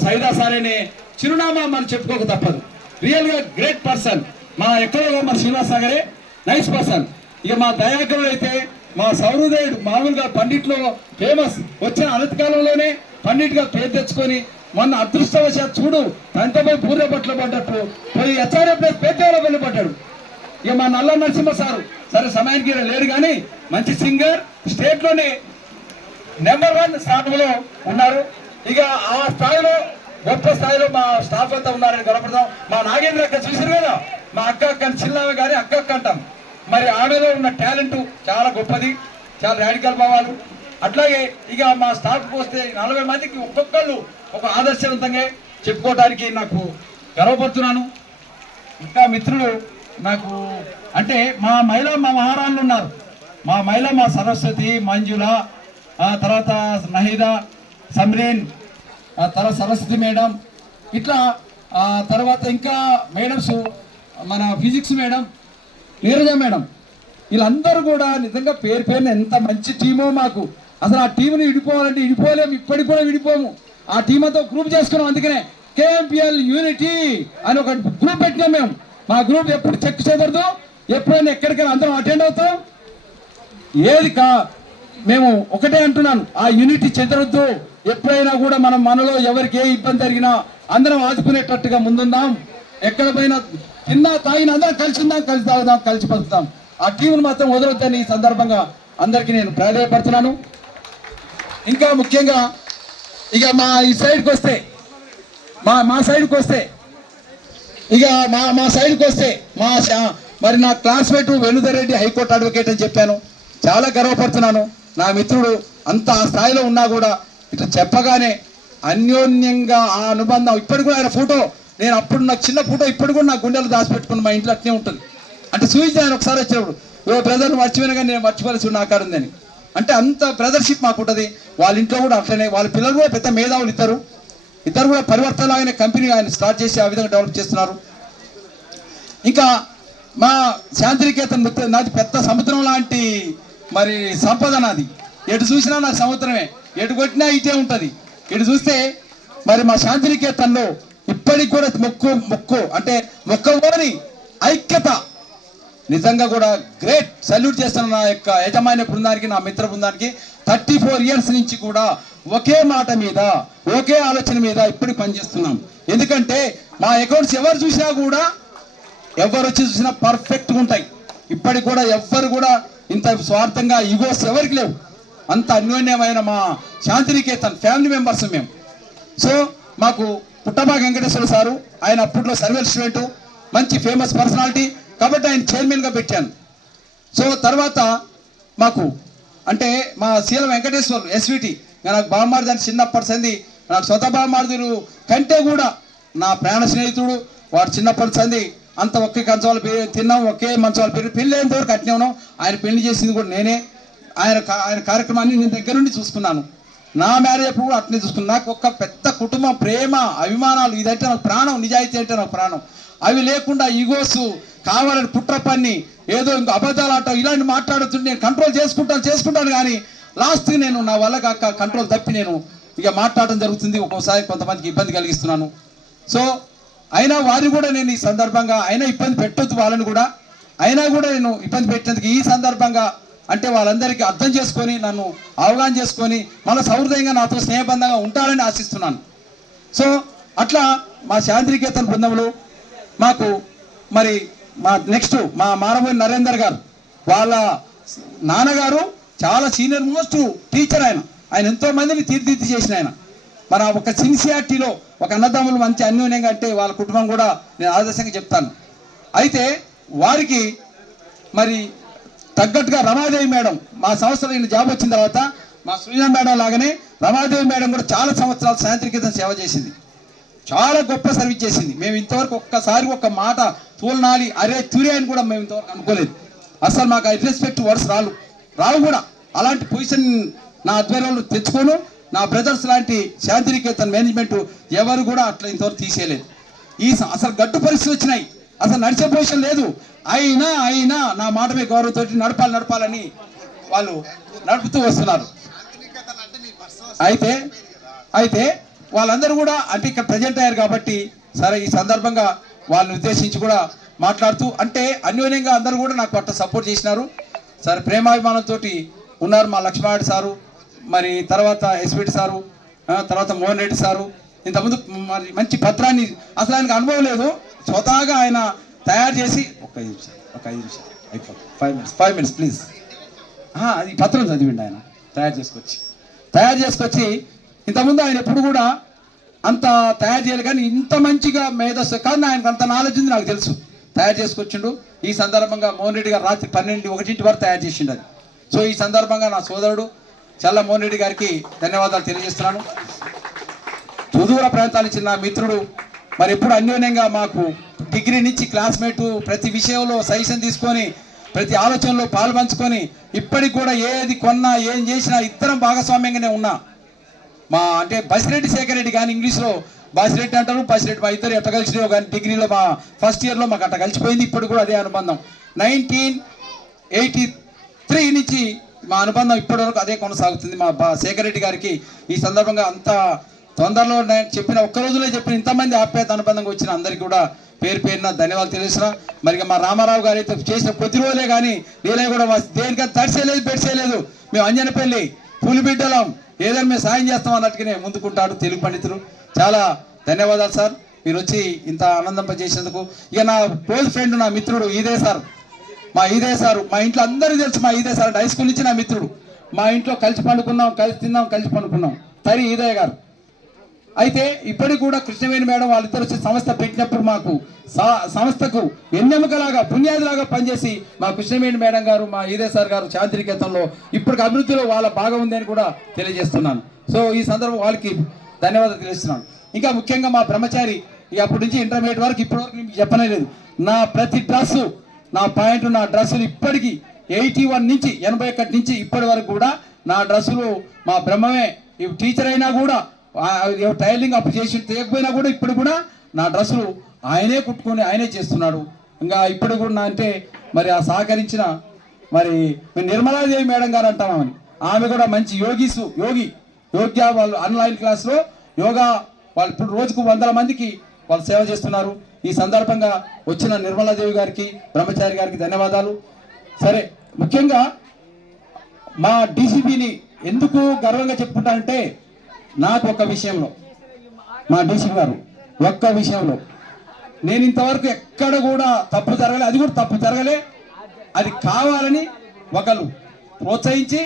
సైదా సారేనే చిరునామా మనం చెప్పుకోక తప్పదు. రియల్ గా గ్రేట్ పర్సన్. మా ఎక్కడో మన శ్రీనివాస్ సాగరే నైస్ పర్సన్. ఇక మా దయాకరుడు అయితే మా సౌహృదయుడు మామూలుగా పండిట్లో ఫేమస్. వచ్చిన అనతి కాలంలోనే పండిట్ గా పేరు తెచ్చుకొని మొన్న అదృష్టవశాత్ చూడు తనతో పూర్వ బట్టలు పడ్డట్టు పోయి హెచ్ఆర్ఎఫ్ పేదలో వెళ్ళిపడ్డాడు. ఇక మా నల్ల నరసింహ సారు సరే సమయానికి లేడు కానీ మంచి సింగర్, స్టేట్ లోనే నెంబర్ 1 స్థానంలో ఉన్నారు. ఇక ఆ స్థాయిలో గొప్ప స్థాయిలో మా స్టాఫ్ అంతా ఉన్నారని గొడవపడతాం. మా నాగేంద్ర అక్క చూసారు కదా, మా అక్క చిన్నవి కానీ అక్క అంటాం. మరి ఆమెలో ఉన్న టాలెంట్ చాలా గొప్పది, చాలా రాడికల్ భావాలు. అట్లాగే ఇక మా స్టాఫ్కి వస్తే 40 మందికి ఒక్కొక్కళ్ళు ఒక ఆదర్శవంతంగా చెప్పుకోవడానికి నాకు గర్వపడుతున్నాను. ఇంకా మిత్రులు నాకు అంటే మా మహారాణులు ఉన్నారు. మా సరస్వతి, మంజుల, తర్వాత నహీదా, సమ్రీన్, తర్వాత సరస్వతి మేడం, ఇట్లా తర్వాత ఇంకా మేడమ్స్ మన ఫిజిక్స్ మేడం నీరజ మేడం, వీళ్ళందరూ కూడా నిజంగా పేరున ఎంత మంచి టీమో మాకు. అసలు ఆ టీంని విడిపోవాలంటే విడిపోలేము, ఇప్పటికి కూడా విడిపోము. ఆ టీం అంతా గ్రూప్ చేసుకున్నాం. అందుకనే కేఎంపిఎల్ యూనిటీ అని ఒక గ్రూప్ పెట్టినాం మేము. మా గ్రూప్ ఎప్పుడు చెక్ చెదరదు, ఎప్పుడైనా ఎక్కడికైనా అందరం అటెండ్ అవుతాం. ఏది మేము ఒకటే అంటున్నాను, ఆ యూనిటీ చెదరొద్దు. ఎప్పుడైనా కూడా మనలో ఎవరికి ఏ ఇబ్బంది జరిగినా అందరం ఆదుకునేటట్టుగా ముందుందాం. ఎక్కడ పోయినా తిన్నా తాగినా అందరం కలిసి ఉందాం, కలిసి తాగుదాం, కలిసి బతుకుతాం. ఆ టీంను మాత్రం వదలొద్దని ఈ సందర్భంగా అందరికీ నేను ప్రాధాన్యపడుతున్నాను. ఇంకా ముఖ్యంగా ఇక మా ఈ సైడ్కి వస్తే మా సైడ్కి వస్తే ఇక మా సైడ్కి వస్తే మరి నా క్లాస్మేట్ వెనుదర్ రెడ్డి హైకోర్టు అడ్వకేట్ అని చెప్పాను. చాలా గర్వపడుతున్నాను. నా మిత్రుడు అంత ఆ స్థాయిలో ఉన్నా కూడా ఇట్లా చెప్పగానే అన్యోన్యంగా ఆ అనుబంధం. ఇప్పటికి కూడా ఆయన ఫోటో నేను అప్పుడు నాకు చిన్న ఫోటో ఇప్పుడు కూడా నా గుండెలు దాచిపెట్టుకుని మా ఇంట్లో అట్నే ఉంటుంది. అంటే చూపించి ఆయన ఒకసారి వచ్చినప్పుడు బ్రదర్ మర్చిపోయినా కానీ నేను మర్చిపోలేసి నా కారు ఉందని. అంటే అంత బ్రదర్షిప్ మాకు ఉంటుంది. వాళ్ళ ఇంట్లో కూడా అట్లనే, వాళ్ళ పిల్లలు కూడా పెద్ద మేధావులు ఇద్దరు కూడా పరివర్తన లాగానే కంపెనీ ఆయన స్టార్ట్ చేసి ఆ విధంగా డెవలప్ చేస్తున్నారు. ఇంకా మా శాంతినికేతన్ నాది పెద్ద సముద్రం లాంటి మరి సంపద నాది. ఎటు చూసినా నాకు సముద్రమే, ఎటు కొట్టినా ఇటే ఉంటుంది. ఇటు చూస్తే మరి మా శాంతినికేతన్లో ఇప్పటికి కూడా మొక్కు అంటే మొక్కలోని ఐక్యత నిజంగా కూడా గ్రేట్. సల్యూట్ చేస్తున్న నా యొక్క యజమాన్య బృందానికి, నా మిత్ర బృందానికి. 34 ఇయర్స్ నుంచి కూడా ఒకే మాట మీద, ఒకే ఆలోచన మీద ఇప్పుడు పనిచేస్తున్నాం. ఎందుకంటే మా అకౌంట్స్ ఎవరు చూసినా కూడా, ఎవరు వచ్చి చూసినా పర్ఫెక్ట్గా ఉంటాయి. ఇప్పటికి కూడా ఎవ్వరు కూడా ఇంత స్వార్థంగా ఈగోస్ ఎవరికి లేవు. అంత అన్యోన్యమైన మా శాంతినికేతన్ ఫ్యామిలీ మెంబర్స్ మేము. సో మాకు పుట్టబాగ వెంకటేశ్వర సారు, ఆయన అప్పట్లో సర్వేల్ స్టూడెంట్, మంచి ఫేమస్ పర్సనాలిటీ కాబట్టి ఆయన చైర్మన్గా పెట్టాను. సో తర్వాత మాకు అంటే మా శీల వెంకటేశ్వర్ ఎస్విటి నాకు బామ్మార్ది అని చిన్నప్పటి సంది నాకు సొంత బామ్మార్దులు కంటే కూడా నా ప్రాణ స్నేహితుడు. వాడు చిన్నప్పటి సంది అంత ఒకే కంచవాళ్ళ పేరు తిన్నాం, ఒకే మంచవాళ్ళ పేరు పెళ్ళి అయినంత వరకు అట్నే ఉన్నాం. ఆయన పెళ్లి చేసింది కూడా నేనే. ఆయన కార్యక్రమాన్ని నేను దగ్గర నుండి చూసుకున్నాను. నా మ్యారేజ్ అప్పుడు కూడా అట్నే చూసుకున్నాను. నాకు ఒక పెద్ద కుటుంబం, ప్రేమ, అభిమానాలు, ఇదంటే నాకు ప్రాణం, నిజాయితీ అంటే నాకు ప్రాణం. అవి లేకుండా ఈగోస్, కావాలని కుట్ర పన్ని ఏదో ఇంకో అబద్ధాలు ఆటం ఇలాంటి మాట్లాడుతుంటే నేను కంట్రోల్ చేసుకుంటాను కానీ లాస్ట్కి నేను నా వల్ల కాక కంట్రోల్ తప్పి నేను ఇక మాట్లాడడం జరుగుతుంది. ఒక్కోసారి కొంతమందికి ఇబ్బంది కలిగిస్తున్నాను. సో అయినా వారిని కూడా నేను ఈ సందర్భంగా అయినా ఇబ్బంది పెట్టొద్దు వాళ్ళని కూడా, అయినా కూడా నేను ఇబ్బంది పెట్టేందుకు ఈ సందర్భంగా అంటే వాళ్ళందరికీ అర్థం చేసుకొని నన్ను అవగాహన చేసుకొని మన సౌహృదయంగా నాతో స్నేహబంధంగా ఉంటారని ఆశిస్తున్నాను. సో అట్లా మా శాంతినికేతన్ బృందంలో మాకు మరి మా నెక్స్ట్ మా మానవోని నరేందర్ గారు వాళ్ళ నాన్నగారు చాలా సీనియర్ మోస్ట్ టీచర్. ఆయన ఎంతో మందిని తీర్చిదిద్ది చేసిన ఆయన. మన ఒక సిన్సియారిటీలో ఒక అన్నదమ్ములు మంచి అన్యోన్యంగా అంటే వాళ్ళ కుటుంబం కూడా నేను ఆదర్శంగా చెప్తాను. అయితే వారికి మరి తగ్గట్టుగా రమాదేవి మేడం మా సంస్థలో ఈయన జాబ్ వచ్చిన తర్వాత మా సృజన మేడం లాగానే రమాదేవి మేడం కూడా చాలా సంవత్సరాలు శాంతినికేతన్ సేవ చేసింది. చాలా గొప్ప సర్వీస్ చేసింది. మేము ఇంతవరకు ఒక్కసారి ఒక్క మాట తోలనాలి అరే తురే అని కూడా మేము ఇంతవరకు అనుకోలేదు. అసలు మాకు ఇర్రెస్పెక్ట్ వర్డ్స్ రావు కూడా. అలాంటి పొజిషన్ నా ఆధ్వర్యంలో తెచ్చుకోను. నా బ్రదర్స్ లాంటి శాంతినికేతన్ మేనేజ్మెంట్ ఎవరు కూడా అట్లా ఇంతవరకు తీసేయలేదు. అసలు గడ్డు పరిస్థితులు వచ్చినాయి, అసలు నడిచే పొజిషన్ లేదు. అయినా నా మాట మీద గౌరవంతో నడపాలని వాళ్ళు నడుపుతూ వస్తున్నారు. అయితే వాళ్ళందరూ కూడా అంటే ఇక్కడ ప్రజెంట్ అయ్యారు కాబట్టి సరే ఈ సందర్భంగా వాళ్ళని ఉద్దేశించి కూడా మాట్లాడుతూ అంటే అన్యోన్యంగా అందరూ కూడా నాకు అట్లా సపోర్ట్ చేసినారు. సరే ప్రేమాభిమానంతో ఉన్నారు మా లక్ష్మణ్ సారు, మరి తర్వాత ఎస్పీటి సారు, తర్వాత మోహన్ రెడ్డి సారు. ఇంతకుముందు మరి మంచి పత్రాన్ని అసలు ఆయనకు అనుభవం లేదు, స్వతహాగా ఆయన తయారు చేసి ఒక 5 నిమిషాలు అయిపోతుంది 5 minutes ప్లీజ్. అది పత్రం చదివిండి ఆయన తయారు చేసుకొచ్చి ఇంతకుముందు ఆయన ఎప్పుడు కూడా అంత తయారు చేయాలి కానీ ఇంత మంచిగా మేధస్సు కానీ ఆయనకు అంత నాలెడ్జ్ ఉంది నాకు తెలుసు. తయారు చేసుకొచ్చిండు. ఈ సందర్భంగా మోహన్ రెడ్డి గారు రాత్రి 12-1 వరకు తయారు చేసిండు అది. సో ఈ సందర్భంగా నా సోదరుడు చల్ల మోహన్ రెడ్డి గారికి ధన్యవాదాలు తెలియజేస్తున్నాను. సుదూర ప్రాంతాల నుంచి నా మిత్రుడు మరి ఎప్పుడు అన్యోన్యంగా మాకు డిగ్రీ నుంచి క్లాస్మేటు ప్రతి విషయంలో సజెషన్ తీసుకొని ప్రతి ఆలోచనలో పాల్పంచుకొని ఇప్పటికి కూడా ఏది కొన్నా ఏం చేసినా ఇద్దరం భాగస్వామ్యంగానే ఉన్నా. మా అంటే బసిరెడ్డి శేఖర్ రెడ్డి కానీ ఇంగ్లీష్లో బాసిరెడ్డి అంటారు, బసిరెడ్డి మా ఇద్దరు ఎట్ట కలిసినాయో కానీ డిగ్రీలో మా ఫస్ట్ ఇయర్లో మాకు అట్ట కలిసిపోయింది. ఇప్పుడు కూడా అదే అనుబంధం. 1983 నుంచి మా అనుబంధం ఇప్పటి వరకు అదే కొనసాగుతుంది. మా శేఖర్ రెడ్డి గారికి ఈ సందర్భంగా అంత తొందరలో నేను చెప్పిన ఒక్క రోజులో చెప్పిన ఇంతమంది ఆప్యాయత అనుబంధంగా వచ్చిన అందరికీ కూడా పేరున ధన్యవాదాలు తెలియజేస్తున్నా. మరి మా రామారావు గారు అయితే చేసిన ప్రతి రోజులే కానీ నేనే కూడా దేనికైనా తడిసేయలేదు పెడిసేయలేదు. మేము అంజనపల్లి పులి బిడ్డలం ఏదైనా మేము సాయం చేస్తాం అన్నట్టుగానే ముందుకుంటాడు తెలుగు పండితులు. చాలా ధన్యవాదాలు సార్, మీరు వచ్చి ఇంత ఆనందింపజేసేందుకు. ఇక నా క్లోజ్ ఫ్రెండ్ నా మిత్రుడు ఈదే సార్, మా ఇంట్లో అందరికీ తెలుసు. మా ఈదే సార్ హై స్కూల్ నుంచి నా మిత్రుడు. మా ఇంట్లో కలిసి పండుకున్నాం, కలిసి తిన్నాం, కలిసి పండుకున్నాం. తరి ఈదయ్య గారు అయితే ఇప్పటికి కూడా కృష్ణవేణి మేడం వాళ్ళిద్దరు వచ్చి సంస్థ పెట్టినప్పుడు మాకు సంస్థకు ఎన్నెముకలాగా పుణ్యాదిలాగా పనిచేసి మా కృష్ణవేణి మేడం గారు, మా ఈదే సార్ గారు శాంతినికేతన్లో ఇప్పటికి అభివృద్ధిలో వాళ్ళ భాగం ఉంది అని కూడా తెలియజేస్తున్నాను. సో ఈ సందర్భం వాళ్ళకి ధన్యవాదాలు తెలియజేస్తున్నాను. ఇంకా ముఖ్యంగా మా బ్రహ్మచారి అప్పటి నుంచి ఇంటర్మీడియట్ వరకు ఇప్పటి వరకు మీకు చెప్పలేదు. నా ప్రతి డ్రెస్సు నా పాయింట్ నా డ్రెస్సులు ఇప్పటికీ 81 నుంచి 81 నుంచి ఇప్పటి వరకు కూడా నా డ్రెస్సులు మా బ్రహ్మమే. టీచర్ అయినా కూడా టైలింగ్ అప్పు చేసి తీయకపోయినా కూడా ఇప్పుడు కూడా నా డ్రెస్సులు ఆయనే కుట్టుకొని ఆయనే చేస్తున్నాడు. ఇంకా ఇప్పుడు కూడా అంటే మరి ఆ సహకరించిన మరి నిర్మలాదేవి మేడం గారు అంటామని ఆమె కూడా మంచి యోగ్య వాళ్ళు ఆన్లైన్ క్లాస్లో యోగా వాళ్ళు ఇప్పుడు రోజుకు 100 మందికి వాళ్ళు సేవ చేస్తున్నారు. ఈ సందర్భంగా వచ్చిన నిర్మలాదేవి గారికి బ్రహ్మచారి గారికి ధన్యవాదాలు. సరే ముఖ్యంగా మా డీసీపీని ఎందుకు గర్వంగా చెప్పుకుంటానంటే నాకు ఒక్క విషయంలో మా డీసీపీ గారు ఒక్క విషయంలో నేను ఇంతవరకు ఎక్కడ కూడా తప్పు జరగలే, అది కూడా తప్పు జరగలే. అది కావాలని ఒకరు ప్రోత్సహించి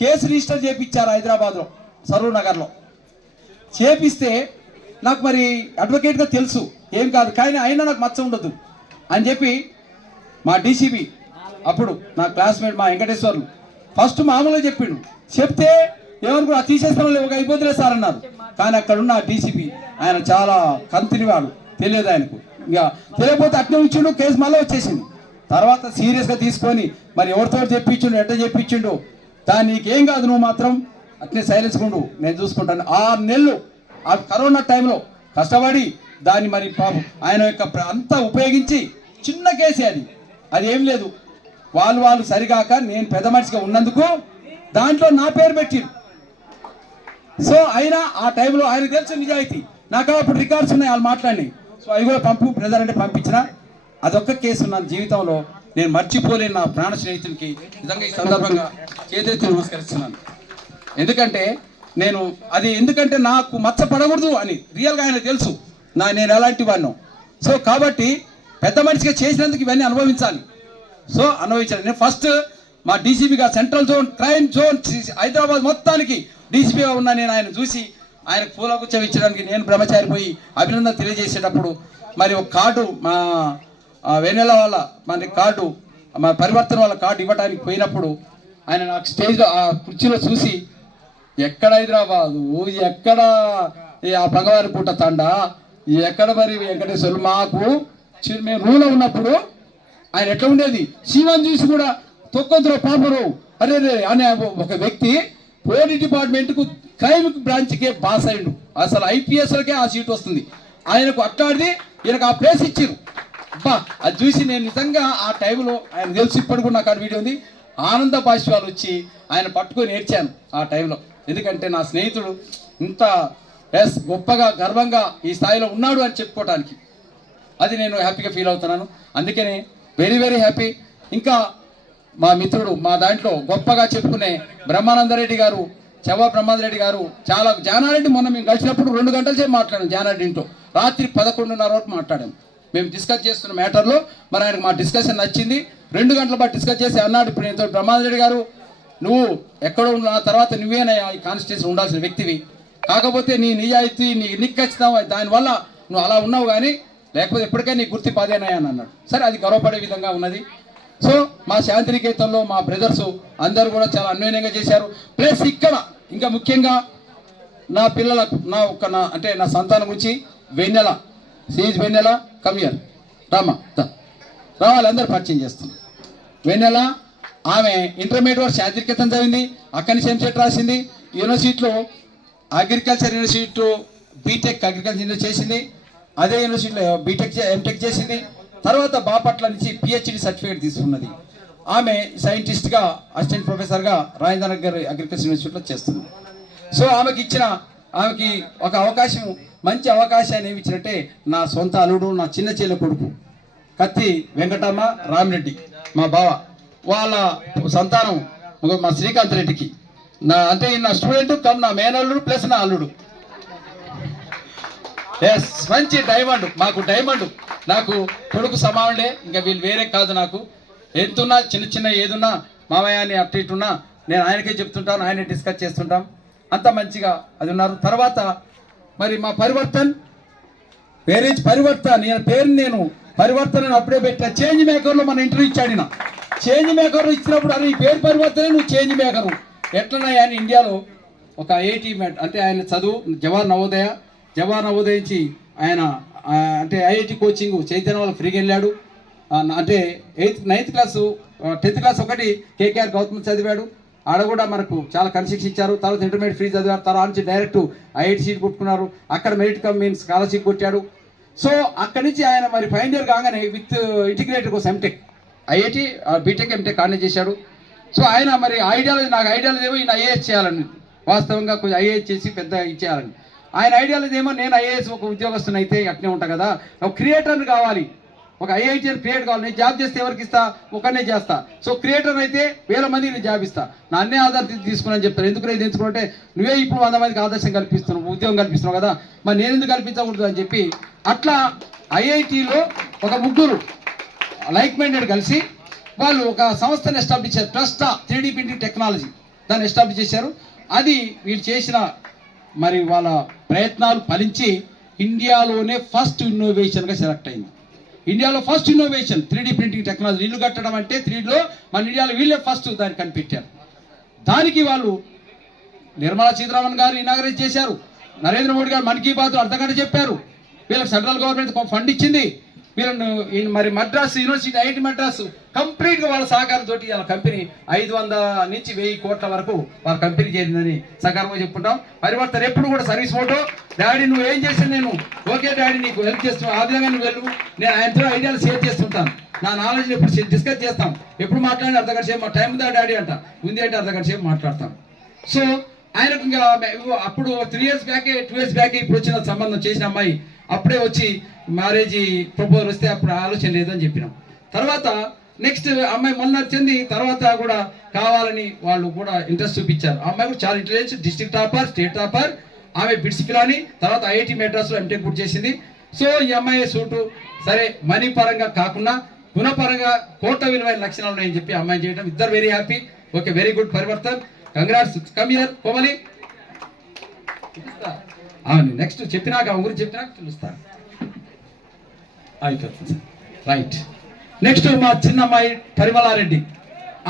కేసు రిజిస్టర్ చేయించారు హైదరాబాద్లో సరూర్ నగర్లో. చేపిస్తే నాకు మరి అడ్వకేట్గా తెలుసు ఏం కాదు కానీ అయినా నాకు మచ్చ ఉండదు అని చెప్పి మా డీసీపీ అప్పుడు నా క్లాస్మేట్ మా వెంకటేశ్వర్లు ఫస్ట్ మామూలుగా చెప్పిండు. చెప్తే ఏమనుకో తీసేస్తాం ఒక అయిపోతులే సార్ అన్నారు. కానీ అక్కడ ఉన్న డీసీపీ ఆయన చాలా కంతినివాడు, తెలియదు ఆయనకు. ఇక తెలియకపోతే అట్నే ఉంచిండు, కేసు మళ్ళీ వచ్చేసింది. తర్వాత సీరియస్గా తీసుకొని మరి ఎవరితో చెప్పించిండు ఎట్లా చెప్పించిండు దాన్ని నీకేం కాదు, నువ్వు మాత్రం అట్నే సైలెన్స్ ఉండు, నేను చూసుకుంటాను. 6 నెలలు ఆ కరోనా టైంలో కష్టపడి దాన్ని మరి పాపం ఆయన యొక్క అంతా ఉపయోగించి చిన్న కేసే అది ఏం లేదు, వాళ్ళు సరిగాక నేను పెద్ద మనిషిగా ఉన్నందుకు దాంట్లో నా పేరు పెట్టిరు. సో అయినా ఆ టైంలో ఆయన తెలుసు నిజాయితీ, నాకు అప్పుడు రికార్డ్స్ ఉన్నాయి వాళ్ళు మాట్లాడి. సో అవి కూడా బ్రదర్ అంటే పంపించిన. అదొక్క కేసు నా జీవితంలో నేను మర్చిపోలేను. నా ప్రాణ స్నేహితునికి నిజంగా ఈ సందర్భంగా చేతులెత్తి నమస్కరిస్తున్నాను. ఎందుకంటే ఎందుకంటే నాకు మచ్చపడకూడదు అని రియల్గా ఆయన తెలుసు నేను ఎలాంటి వాడినో. సో కాబట్టి పెద్ద మనిషిగా చేసినందుకు ఇవన్నీ అనుభవించాలి. సో అనుభవించాలి. నేను ఫస్ట్ మా డీసీపీగా central zone crime zone Hyderabad మొత్తానికి డీసీపీగా ఉన్నా నేను ఆయన చూసి ఆయనకు పూలగుచ్చం ఇచ్చడానికి నేను బ్రహ్మచారి పోయి అభినందన తెలియజేసేటప్పుడు మరి ఒక కార్డు మా వెన్నెల వాళ్ళ మన కార్డు మా పరివర్తన వాళ్ళ కార్డు ఇవ్వడానికి పోయినప్పుడు ఆయన నాకు స్టేజ్లో ఆ కుర్చీలో చూసి ఎక్కడ హైదరాబాదు, ఎక్కడ ఆ భగవారి పూట తండా, ఎక్కడ మరి వెంకటేశ్వర్లు మాకు మేము రూలో ఉన్నప్పుడు ఆయన ఎట్లా ఉండేది శివన్ చూసి కూడా తొక్కొందరు పాపరు అరే అనే ఒక వ్యక్తి పోలీస్ డిపార్ట్మెంట్కు క్రైమ్ బ్రాంచ్కే పాస్ అయ్యిండు. అసలు ఐపీఎస్లకే ఆ సీట్ వస్తుంది ఆయనకు. అట్లాంటిది ఈయనకు ఆ ప్లేస్ ఇచ్చారు. అబ్బా అది చూసి నేను నిజంగా ఆ టైంలో ఆయన తెలిసి ఇప్పటికి నాకు ఆ వీడియో ఉంది, ఆనంద బాష్పాలు వచ్చి ఆయన పట్టుకొని ఏడ్చాను ఆ టైంలో. ఎందుకంటే నా స్నేహితుడు ఇంత గొప్పగా గర్వంగా ఈ స్థాయిలో ఉన్నాడు అని చెప్పుకోవటానికి అది నేను హ్యాపీగా ఫీల్ అవుతున్నాను. అందుకనే వెరీ వెరీ హ్యాపీ. ఇంకా మా మిత్రుడు మా దాంట్లో గొప్పగా చెప్పుకునే బ్రహ్మానందరెడ్డి గారు, చెవ్వ బ్రహ్మానందరెడ్డి గారు చాలా జానారెడ్డి మొన్న మేము కలిసినప్పుడు 2 గంటల సేపు మాట్లాడాం జానారెడ్డి ఇంట్లో. రాత్రి 11:30 వరకు మాట్లాడాం. మేము డిస్కస్ చేస్తున్న మ్యాటర్లో మరి ఆయనకు మా డిస్కషన్ నచ్చింది. 2 గంటల పాటు డిస్కస్ చేసి అన్నాడు, ఇప్పుడు నేను బ్రహ్మానందరెడ్డి గారు నువ్వు ఎక్కడో ఉన్న తర్వాత నువ్వేనయ్యా ఈ కాన్స్టిట్యూషన్ ఉండాల్సిన వ్యక్తివి, కాకపోతే నీ నిజాయితీ నీ నిక్కచ్చితం దానివల్ల నువ్వు అలా ఉన్నావు, కానీ లేకపోతే ఎప్పటికైనా నీ గుర్తింపు అదేనాయా అని అన్నాడు. సరే అది గర్వపడే విధంగా ఉన్నది. సో మా శాంతినికేతన్లో మా బ్రదర్స్ అందరూ కూడా చాలా అన్వయంగా చేశారు. ప్లస్ ఇక్కడ ఇంకా ముఖ్యంగా నా పిల్లలకు నా సంతానం గురించి వెన్నెల వెన్నెల కమియర్ రావాలి అందరూ పరిచయం చేస్తున్నాం. వెన్నెల ఆమె ఇంటర్మీడియట్ వరకు శాంతినికేతన్ చదివింది, అక్కడి నుంచి ఎంసెట్ రాసింది. యూనివర్సిటీలో అగ్రికల్చర్ యూనివర్సిటీలో బీటెక్ అగ్రికల్చర్ యూనివర్సిటీ చేసింది. అదే యూనివర్సిటీలో బీటెక్ ఎంటెక్ చేసింది. తర్వాత బాపట్ల నుంచి పిహెచ్డి సర్టిఫికేట్ తీసుకున్నది. ఆమె సైంటిస్ట్గా అసిస్టెంట్ ప్రొఫెసర్గా రాజేంద్రనగర్ అగ్రికల్చర్ యూనివర్సిటీలో చేస్తుంది. సో ఆమెకి ఒక అవకాశం, మంచి అవకాశాన్ని ఏమి ఇచ్చినట్టే నా సొంత అల్లుడు, నా చిన్న చెల్లె కొడుకు కత్తి వెంకటమ్మ రామిరెడ్డి మా బావ వాళ్ళ సంతానం మా శ్రీకాంత్ రెడ్డికి అంటే నా స్టూడెంట్ కమ్ నా మేనల్లుడు ప్లస్ నా అల్లుడు. ఎస్ మంచి డైమండ్, మాకు డైమండ్, నాకు కొడుకు సమానుడే, ఇంకా వీళ్ళు వేరే కాదు. నాకు ఎంతున్నా చిన్న ఏదున్నా మామయ్య అని అటు ఇటున్నా నేను ఆయనకే చెప్తుంటాను, ఆయనే డిస్కస్ చేస్తుంటాం. అంత మంచిగా అది ఉన్నారు. తర్వాత మరి మా పరివర్తన్ ఈయన పేరుని నేను పరివర్తన అప్పుడే పెట్టా. చేంజ్ మేకర్లో మన ఇంటర్వ్యూ ఇచ్చాడిన చేంజ్ మేకర్ ఇచ్చినప్పుడు అది ఈ పేరు పరివర్తనే నువ్వు చేంజ్ మేకరు ఎట్లన్నాయా అని ఇండియాలో ఒక ఐఐటి అంటే ఆయన చదువు జవహర్ నవోదయ నుంచి ఆయన అంటే ఐఐటి కోచింగ్ చైతన్య వాళ్ళు ఫ్రీగా వెళ్ళాడు. అంటే 9th క్లాసు 10th క్లాస్ ఒకటి కేకేఆర్ గౌతమ్ చదివాడు. ఆడ కూడా మనకు చాలా కన్సెషన్ ఇచ్చారు. తర్వాత ఇంటర్మీడియట్ ఫ్రీ చదివారు. తర్వాత నుంచి డైరెక్ట్ ఐఐటి సీట్ కొట్టుకున్నారు. అక్కడ మెరిట్ కమ్ మీన్స్ స్కాలర్షిప్ కొట్టాడు. సో అక్కడి నుంచి ఆయన మరి ఫైనల్ ఇయర్ కాగానే విత్ ఇంటిగ్రేటెడ్ కోసం ఎంటెక్ ఐఐటి బీటెక్ ఎంటెక్ ఆనే చేశాడు. సో ఆయన మరి నాకు ఐడియాలజీ ఏమో ఈయన ఐఏఎస్ చేయాలని, వాస్తవంగా కొంచెం ఐఏఎస్ చేసి పెద్ద ఇచ్చేయాలని. ఆయన ఐడియాలజీ ఏమో నేను ఐఏఎస్ ఒక ఉద్యోగస్తుని అయితే అట్నే ఉంటా కదా, ఒక క్రియేటర్ని కావాలి, ఒక ఐఐటీని క్రియేట్ కావాలి. నేను జాబ్ చేస్తే ఎవరికి ఇస్తా, ఒకనే చేస్తా. సో క్రియేటర్ అయితే 1000 మందికి నేను జాబ్ ఇస్తా, నన్నే ఆధార్ తీసుకుని చెప్తాను. ఎందుకు ఇది ఎంచుకుంటే నువ్వే ఇప్పుడు 100 మందికి ఆదర్శం కల్పిస్తున్నావు, ఉద్యోగం కల్పిస్తున్నావు కదా, మరి నేను ఎందుకు కల్పించకూడదు అని చెప్పి అట్లా ఐఐటీలో ఒక 3 లైక్ మైండెడ్ కలిసి వాళ్ళు ఒక సంస్థను ఎస్టాబ్లిష్ చేశారు. ట్రస్టా 3D ప్రింటింగ్ టెక్నాలజీ దాన్ని ఎస్టాబ్లిష్ చేశారు. అది వీళ్ళు చేసిన మరి వాళ్ళ ప్రయత్నాలు ఫలించి ఇండియాలోనే ఫస్ట్ ఇన్నోవేషన్గా సెలెక్ట్ అయింది. ఇండియాలో first innovation 3D printing technology. ఇల్లు కట్టడం అంటే 3Dలో మన ఇండియాలో వీళ్ళే ఫస్ట్ దాన్ని కనిపెట్టారు. దానికి వాళ్ళు నిర్మలా సీతారామన్ గారు ఇనాగరేట్ చేశారు. నరేంద్ర మోడీ గారు మన్ కీ బాత్ అర్ధగంట చెప్పారు. వీళ్ళకి సెంట్రల్ గవర్నమెంట్ ఫండ్ ఇచ్చింది. వీళ్ళను మరి మద్రాసు యూనివర్సిటీ ఐఐటి మద్రాసు కంప్లీట్గా వాళ్ళ సహకారంతో వాళ్ళ కంపెనీ 500 నుంచి 1000 కోట్ల వరకు వాళ్ళ కంపెనీ చేరిందని సకారంగా చెప్పుకుంటాం. పరివర్తన ఎప్పుడు కూడా సర్వీస్ మోటో. డాడీ నువ్వు ఏం చేసాను నేను ఓకే డాడీ నీకు హెల్ప్ చేస్తున్నావు, ఆ విధంగా నువ్వు వెళ్ళు, నేను ఆయనతో ఐడియాలు షేర్ చేస్తుంటాను, నా నాలెడ్జ్ ఎప్పుడు డిస్కస్ చేస్తాం, ఎప్పుడు మాట్లాడిన అర్ధగంట సేపు టైం ఉందా డాడీ అంట, ఉంది అంటే అర్ధగంట సేపు మాట్లాడతాం. సో ఆయనకు ఇంకా అప్పుడు 3 years బ్యాక్ 2 years బ్యాక్ ఇప్పుడు వచ్చిన సంబంధం చేసిన అమ్మాయి అప్పుడే వచ్చి మ్యారేజ్ ప్రపోజల్ వస్తే అప్పుడు ఆలోచన లేదని చెప్పినాం. తర్వాత నెక్స్ట్ అమ్మాయి మొన్న వచ్చింది, తర్వాత కూడా కావాలని వాళ్ళు కూడా ఇంట్రెస్ట్ చూపించారు. ఆ అమ్మాయి కూడా చాలా intelligence, district topper, state topper, ఆమె బిట్స్ పిలాని, తర్వాత ఐఐటి మెడ్రాస్లో ఎంటెక్ కూడా చేసింది. సో ఈ అమ్మాయి సూటు సరే మనీ పరంగా కాకుండా గుణపరంగా కోట్ల విలువైన లక్షణాలు ఉన్నాయని చెప్పి అమ్మాయి చేయడం ఇద్దరు very happy. Okay, very good Parivartan, congrats. Come here Komali. Next చెప్పినాక ఊరు చెప్పినాక తెలుస్తాను. అయిపోతుంది రైట్. నెక్స్ట్ మా చిన్న అమ్మాయి పరిమళారెడ్డి,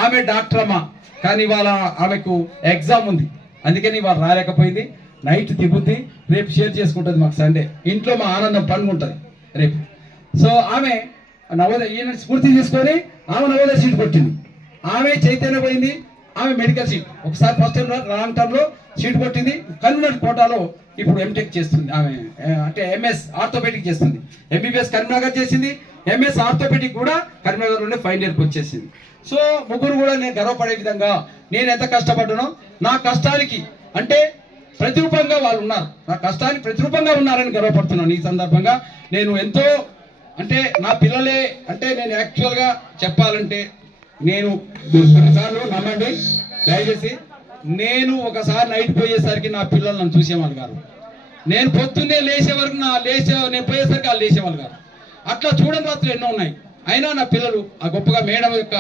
ఆమె డాక్టర్ అమ్మ, కానీ ఇవాళ ఆమెకు ఎగ్జామ్ ఉంది, అందుకని ఇవాళ రాలేకపోయింది. నైట్ దిగుద్ది, రేపు షేర్ చేసుకుంటుంది మాకు సండే. ఇంట్లో మా ఆనందం పండుగ ఉంటుంది రేపు. సో ఆమె నవోదయ ఈయన స్ఫూర్తి తీసుకొని ఆమె నవోదయ సీట్ కొట్టింది. ఆమె చైతన్య పోయింది, ఆమె మెడికల్ సీట్ ఒకసారి ఫస్ట్ టైం లాంగ్ టర్మ్లో సీట్ కొట్టింది. కన్వీనర్ కోటాలో ఇప్పుడు ఎంటెక్ చేస్తుంది ఆమె, అంటే ఎంఎస్ ఆర్థోపెడిక్ చేస్తుంది. ఎంబీబీఎస్ కరీంనగర్ చేసింది, ఎంఎస్ ఆర్థోపెడిక్ కూడా కరీంనగర్లోనే ఫైనల్ ఇయర్కి వచ్చేసింది. సో ముగ్గురు కూడా నేను గర్వపడే విధంగా నేను ఎంత కష్టపడ్డానో, నా కష్టానికి అంటే ప్రతిరూపంగా వాళ్ళు ఉన్నారు, నా కష్టానికి ప్రతిరూపంగా ఉన్నారని గర్వపడుతున్నాను. ఈ సందర్భంగా నేను ఎంతో అంటే నా పిల్లలే అంటే నేను యాక్చువల్గా చెప్పాలంటే నేను కొన్నిసార్లు నమ్మండి దయచేసి, నేను ఒకసారి నైట్ పోయేసరికి నా పిల్లలు నన్ను చూసేవాళ్ళు గారు, నేను పొద్దున్నే లేచే వరకు నేను పోయేసరికి వాళ్ళు లేచేవాళ్ళు గారు. అట్లా చూడని రాత్రులు ఎన్నో ఉన్నాయి. అయినా నా పిల్లలు ఆ గొప్పగా మేడం యొక్క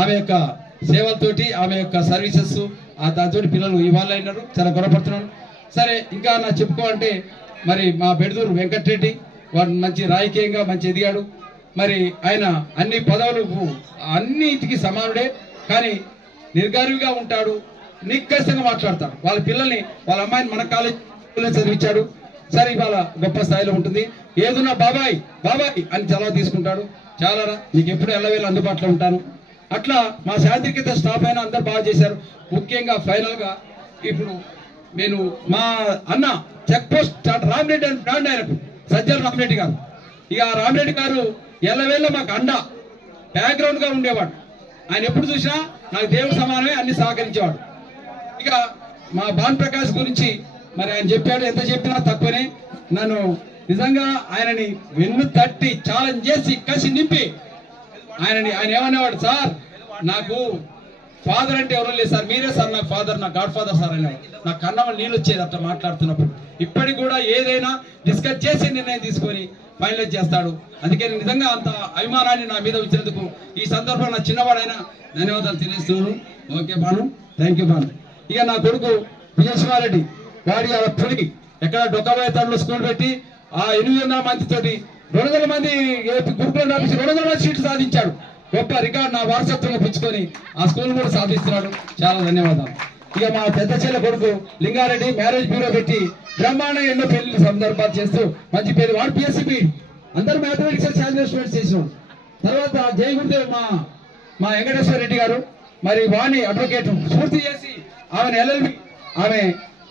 ఆమె యొక్క సేవలతోటి ఆమె యొక్క సర్వీసెస్ దాంతో పిల్లలు ఇవాళ అయినారు, చాలా గొడవపడుతున్నాను. సరే ఇంకా నా చెప్పుకోవాలంటే మరి మా బెడదూరు వెంకటరెడ్డి వాడు మంచి రాజకీయంగా మంచి ఎదిగాడు. మరి ఆయన అన్ని పదవులు అన్నింటికి సమానుడే, కానీ నిర్గారిగా ఉంటాడు, నిక్కసంగా మాట్లాడతాడు. వాళ్ళ పిల్లల్ని వాళ్ళ అమ్మాయిని మన కాలేజీలో చదివించాడు. సరే ఇవాళ గొప్ప స్థాయిలో ఉంటుంది. ఏదున్నా బాబాయ్ బాబాయ్ అని చలవ తీసుకుంటాడు. చాలా నీకు ఎప్పుడు ఎల్లవేళ అందుబాటులో ఉంటాను. అట్లా మా శాంతికేత స్టాఫ్ అయినా అందరు బాగా చేశారు. ముఖ్యంగా ఫైనల్గా ఇప్పుడు నేను మా అన్న చెక్ పోస్ట్ రామిరెడ్డి అని బ్రాండ్ ఆయనకు సజ్జల రామిరెడ్డి గారు. ఇక రామిరెడ్డి గారు ఎల్లవేళ మాకు అండ బ్యాక్గ్రౌండ్గా ఉండేవాడు. ఆయన ఎప్పుడు చూసినా నాకు దేవుడు సమానమే అన్ని సహకరించేవాడు. ఇక మా భాన్ ప్రకాష్ గురించి మరి ఆయన చెప్పాడు, ఎంత చెప్పినా తక్కువనే. నన్ను నిజంగా ఆయనని వెన్ను తట్టి ఛాలెంజ్ చేసి కసి నింపి ఆయన ఏమనేవాడు, సార్ నాకు ఫాదర్ అంటే ఎవరు లేదు సార్, మీరే సార్ నాకు ఫాదర్, నా గాడ్ ఫాదర్ సార్ అనేవాడు. నాకు కన్నమ నీళ్ళు వచ్చేది అట్లా మాట్లాడుతున్నప్పుడు. ఇప్పటికి కూడా ఏదైనా డిస్కస్ చేసి నిర్ణయం తీసుకొని ఫైనలైజ్ చేస్తాడు. అందుకే నిజంగా అంత అభిమానాన్ని నా మీద ఉంచినందుకు ఈ సందర్భంలో నా చిన్నవాడైనా ధన్యవాదాలు తెలియజేస్తున్నాను. Okay Banu, thank you Banu. ఇక నా కొడుకు విజయసింహారెడ్డి వాడి పులి ఎక్కడ డొక్కబోయేతాడులో స్కూల్ పెట్టి ఆ 800 మందితోటి 200 మంది గురుకులం రాపించి 200 మంది సీట్లు సాధించాడు. గొప్ప రికార్డు నా వారసత్వంగా పుచ్చుకొని ఆ స్కూల్ కూడా సాధిస్తున్నాడు. చాలా ధన్యవాదాలు. ఇక మా పెద్ద చెల్లె కొడుకు లింగారెడ్డి మ్యారేజ్ బ్యూరో పెట్టి బ్రహ్మాండంగా ఎన్నో పెళ్లి సందర్భాలు చేస్తూ మంచి పేరు, వాడు పిఎస్సి అందరూ మ్యాథమెటిక్స్ స్టూడెంట్స్ చేసినాడు. తర్వాత జై గురుదేవ్ మా వెంకటేశ్వర రెడ్డి గారు మరి వాణి అడ్వకేట్ పూర్తి చేసి ఆమెను ఎల్ఎల్బి ఆమె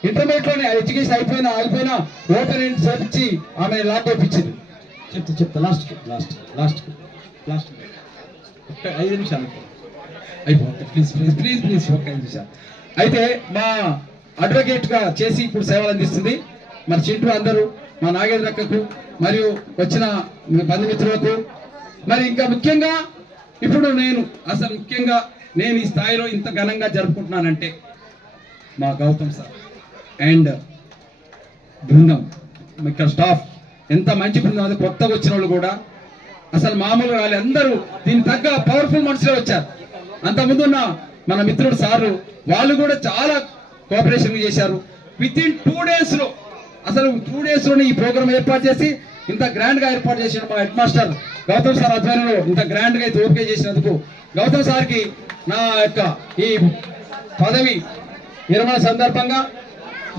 ఇంటర్మీడియట్లోనే ఎడ్యుకేషన్ ఆగిపోయినా ఓపెన్ చేపించి ఆమె లాక్ ఒప్పించింది. చెప్తా లాస్ట్ 5 నిమిషాలు అయిపోతుంది. ప్లీజ్ ఒక 5 నిమిషాలు. అయితే మా అడ్వకేట్గా చేసి ఇప్పుడు సేవలు అందిస్తుంది. మరి చింటూ అందరూ మా నాగేంద్రక్కకు మరియు వచ్చిన బంధుమిత్రులకు, మరి ఇంకా ముఖ్యంగా ఇప్పుడు నేను ఈ స్థాయిలో ఇంత ఘనంగా జరుపుకుంటున్నానంటే మా గౌతమ్ సార్ అండ్ బృందం, ఇక్కడ స్టాఫ్ ఎంత మంచి బృందం. అది కొత్తగా వచ్చిన వాళ్ళు కూడా అసలు మామూలుగా రాలే, అందరూ దీనికి తగ్గ పవర్ఫుల్ మనుషులే వచ్చారు. అంతకుముందు ఉన్న మన మిత్రుడు సారు వాళ్ళు కూడా చాలా కోఆపరేషన్ చేశారు. వితిన్ 2 daysలో అసలు 2 daysలోనే ఈ ప్రోగ్రామ్ ఏర్పాటు చేసి ఇంత గ్రాండ్గా ఏర్పాటు చేసిన మా హెడ్ మాస్టర్ గౌతమ్ సార్ ఆధ్వర్యంలో ఇంత గ్రాండ్గా అయితే ఓకే చేసినందుకు గౌతమ్ సార్కి నా యొక్క ఈ పదవి విరమణ సందర్భంగా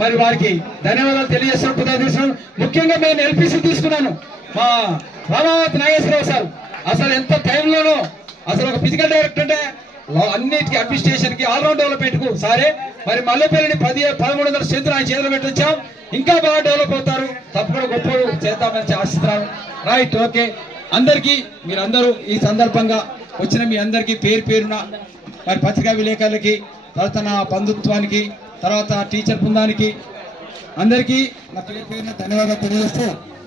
మరి వారికి ధన్యవాదాలు తెలియజేస్తున్నాను. ముఖ్యంగా నేను ఎల్పిసి తీసుకున్నాను. మా రామావతి నాగేశ్వరరావు సార్ అసలు ఎంత టైంలోనూ అసలు ఒక ఫిజికల్ డైరెక్టర్ అంటే అన్నిటికీ అడ్మినిస్ట్రేషన్ కి ఆల్రౌండ్ డెవలప్మెంట్ కు సారే మరి మల్లెపల్లిని 1300 చేతులు ఆయన చేతులు పెట్టొచ్చాం. ఇంకా బాగా డెవలప్ అవుతారు, తప్పకుండా గొప్ప చేద్దామని ఆశిస్తున్నాను. Right, okay. అందరికీ మీరందరూ ఈ సందర్భంగా వచ్చిన మీ అందరికీ పేరు పేరున మరి పత్రికా విలేకరులకి, తర్వాత నా బంధుత్వానికి, తర్వాత టీచర్ బృందానికి అందరికీ నా పేరు పేరున ధన్యవాదాలు తెలియజేస్తూ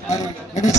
మరి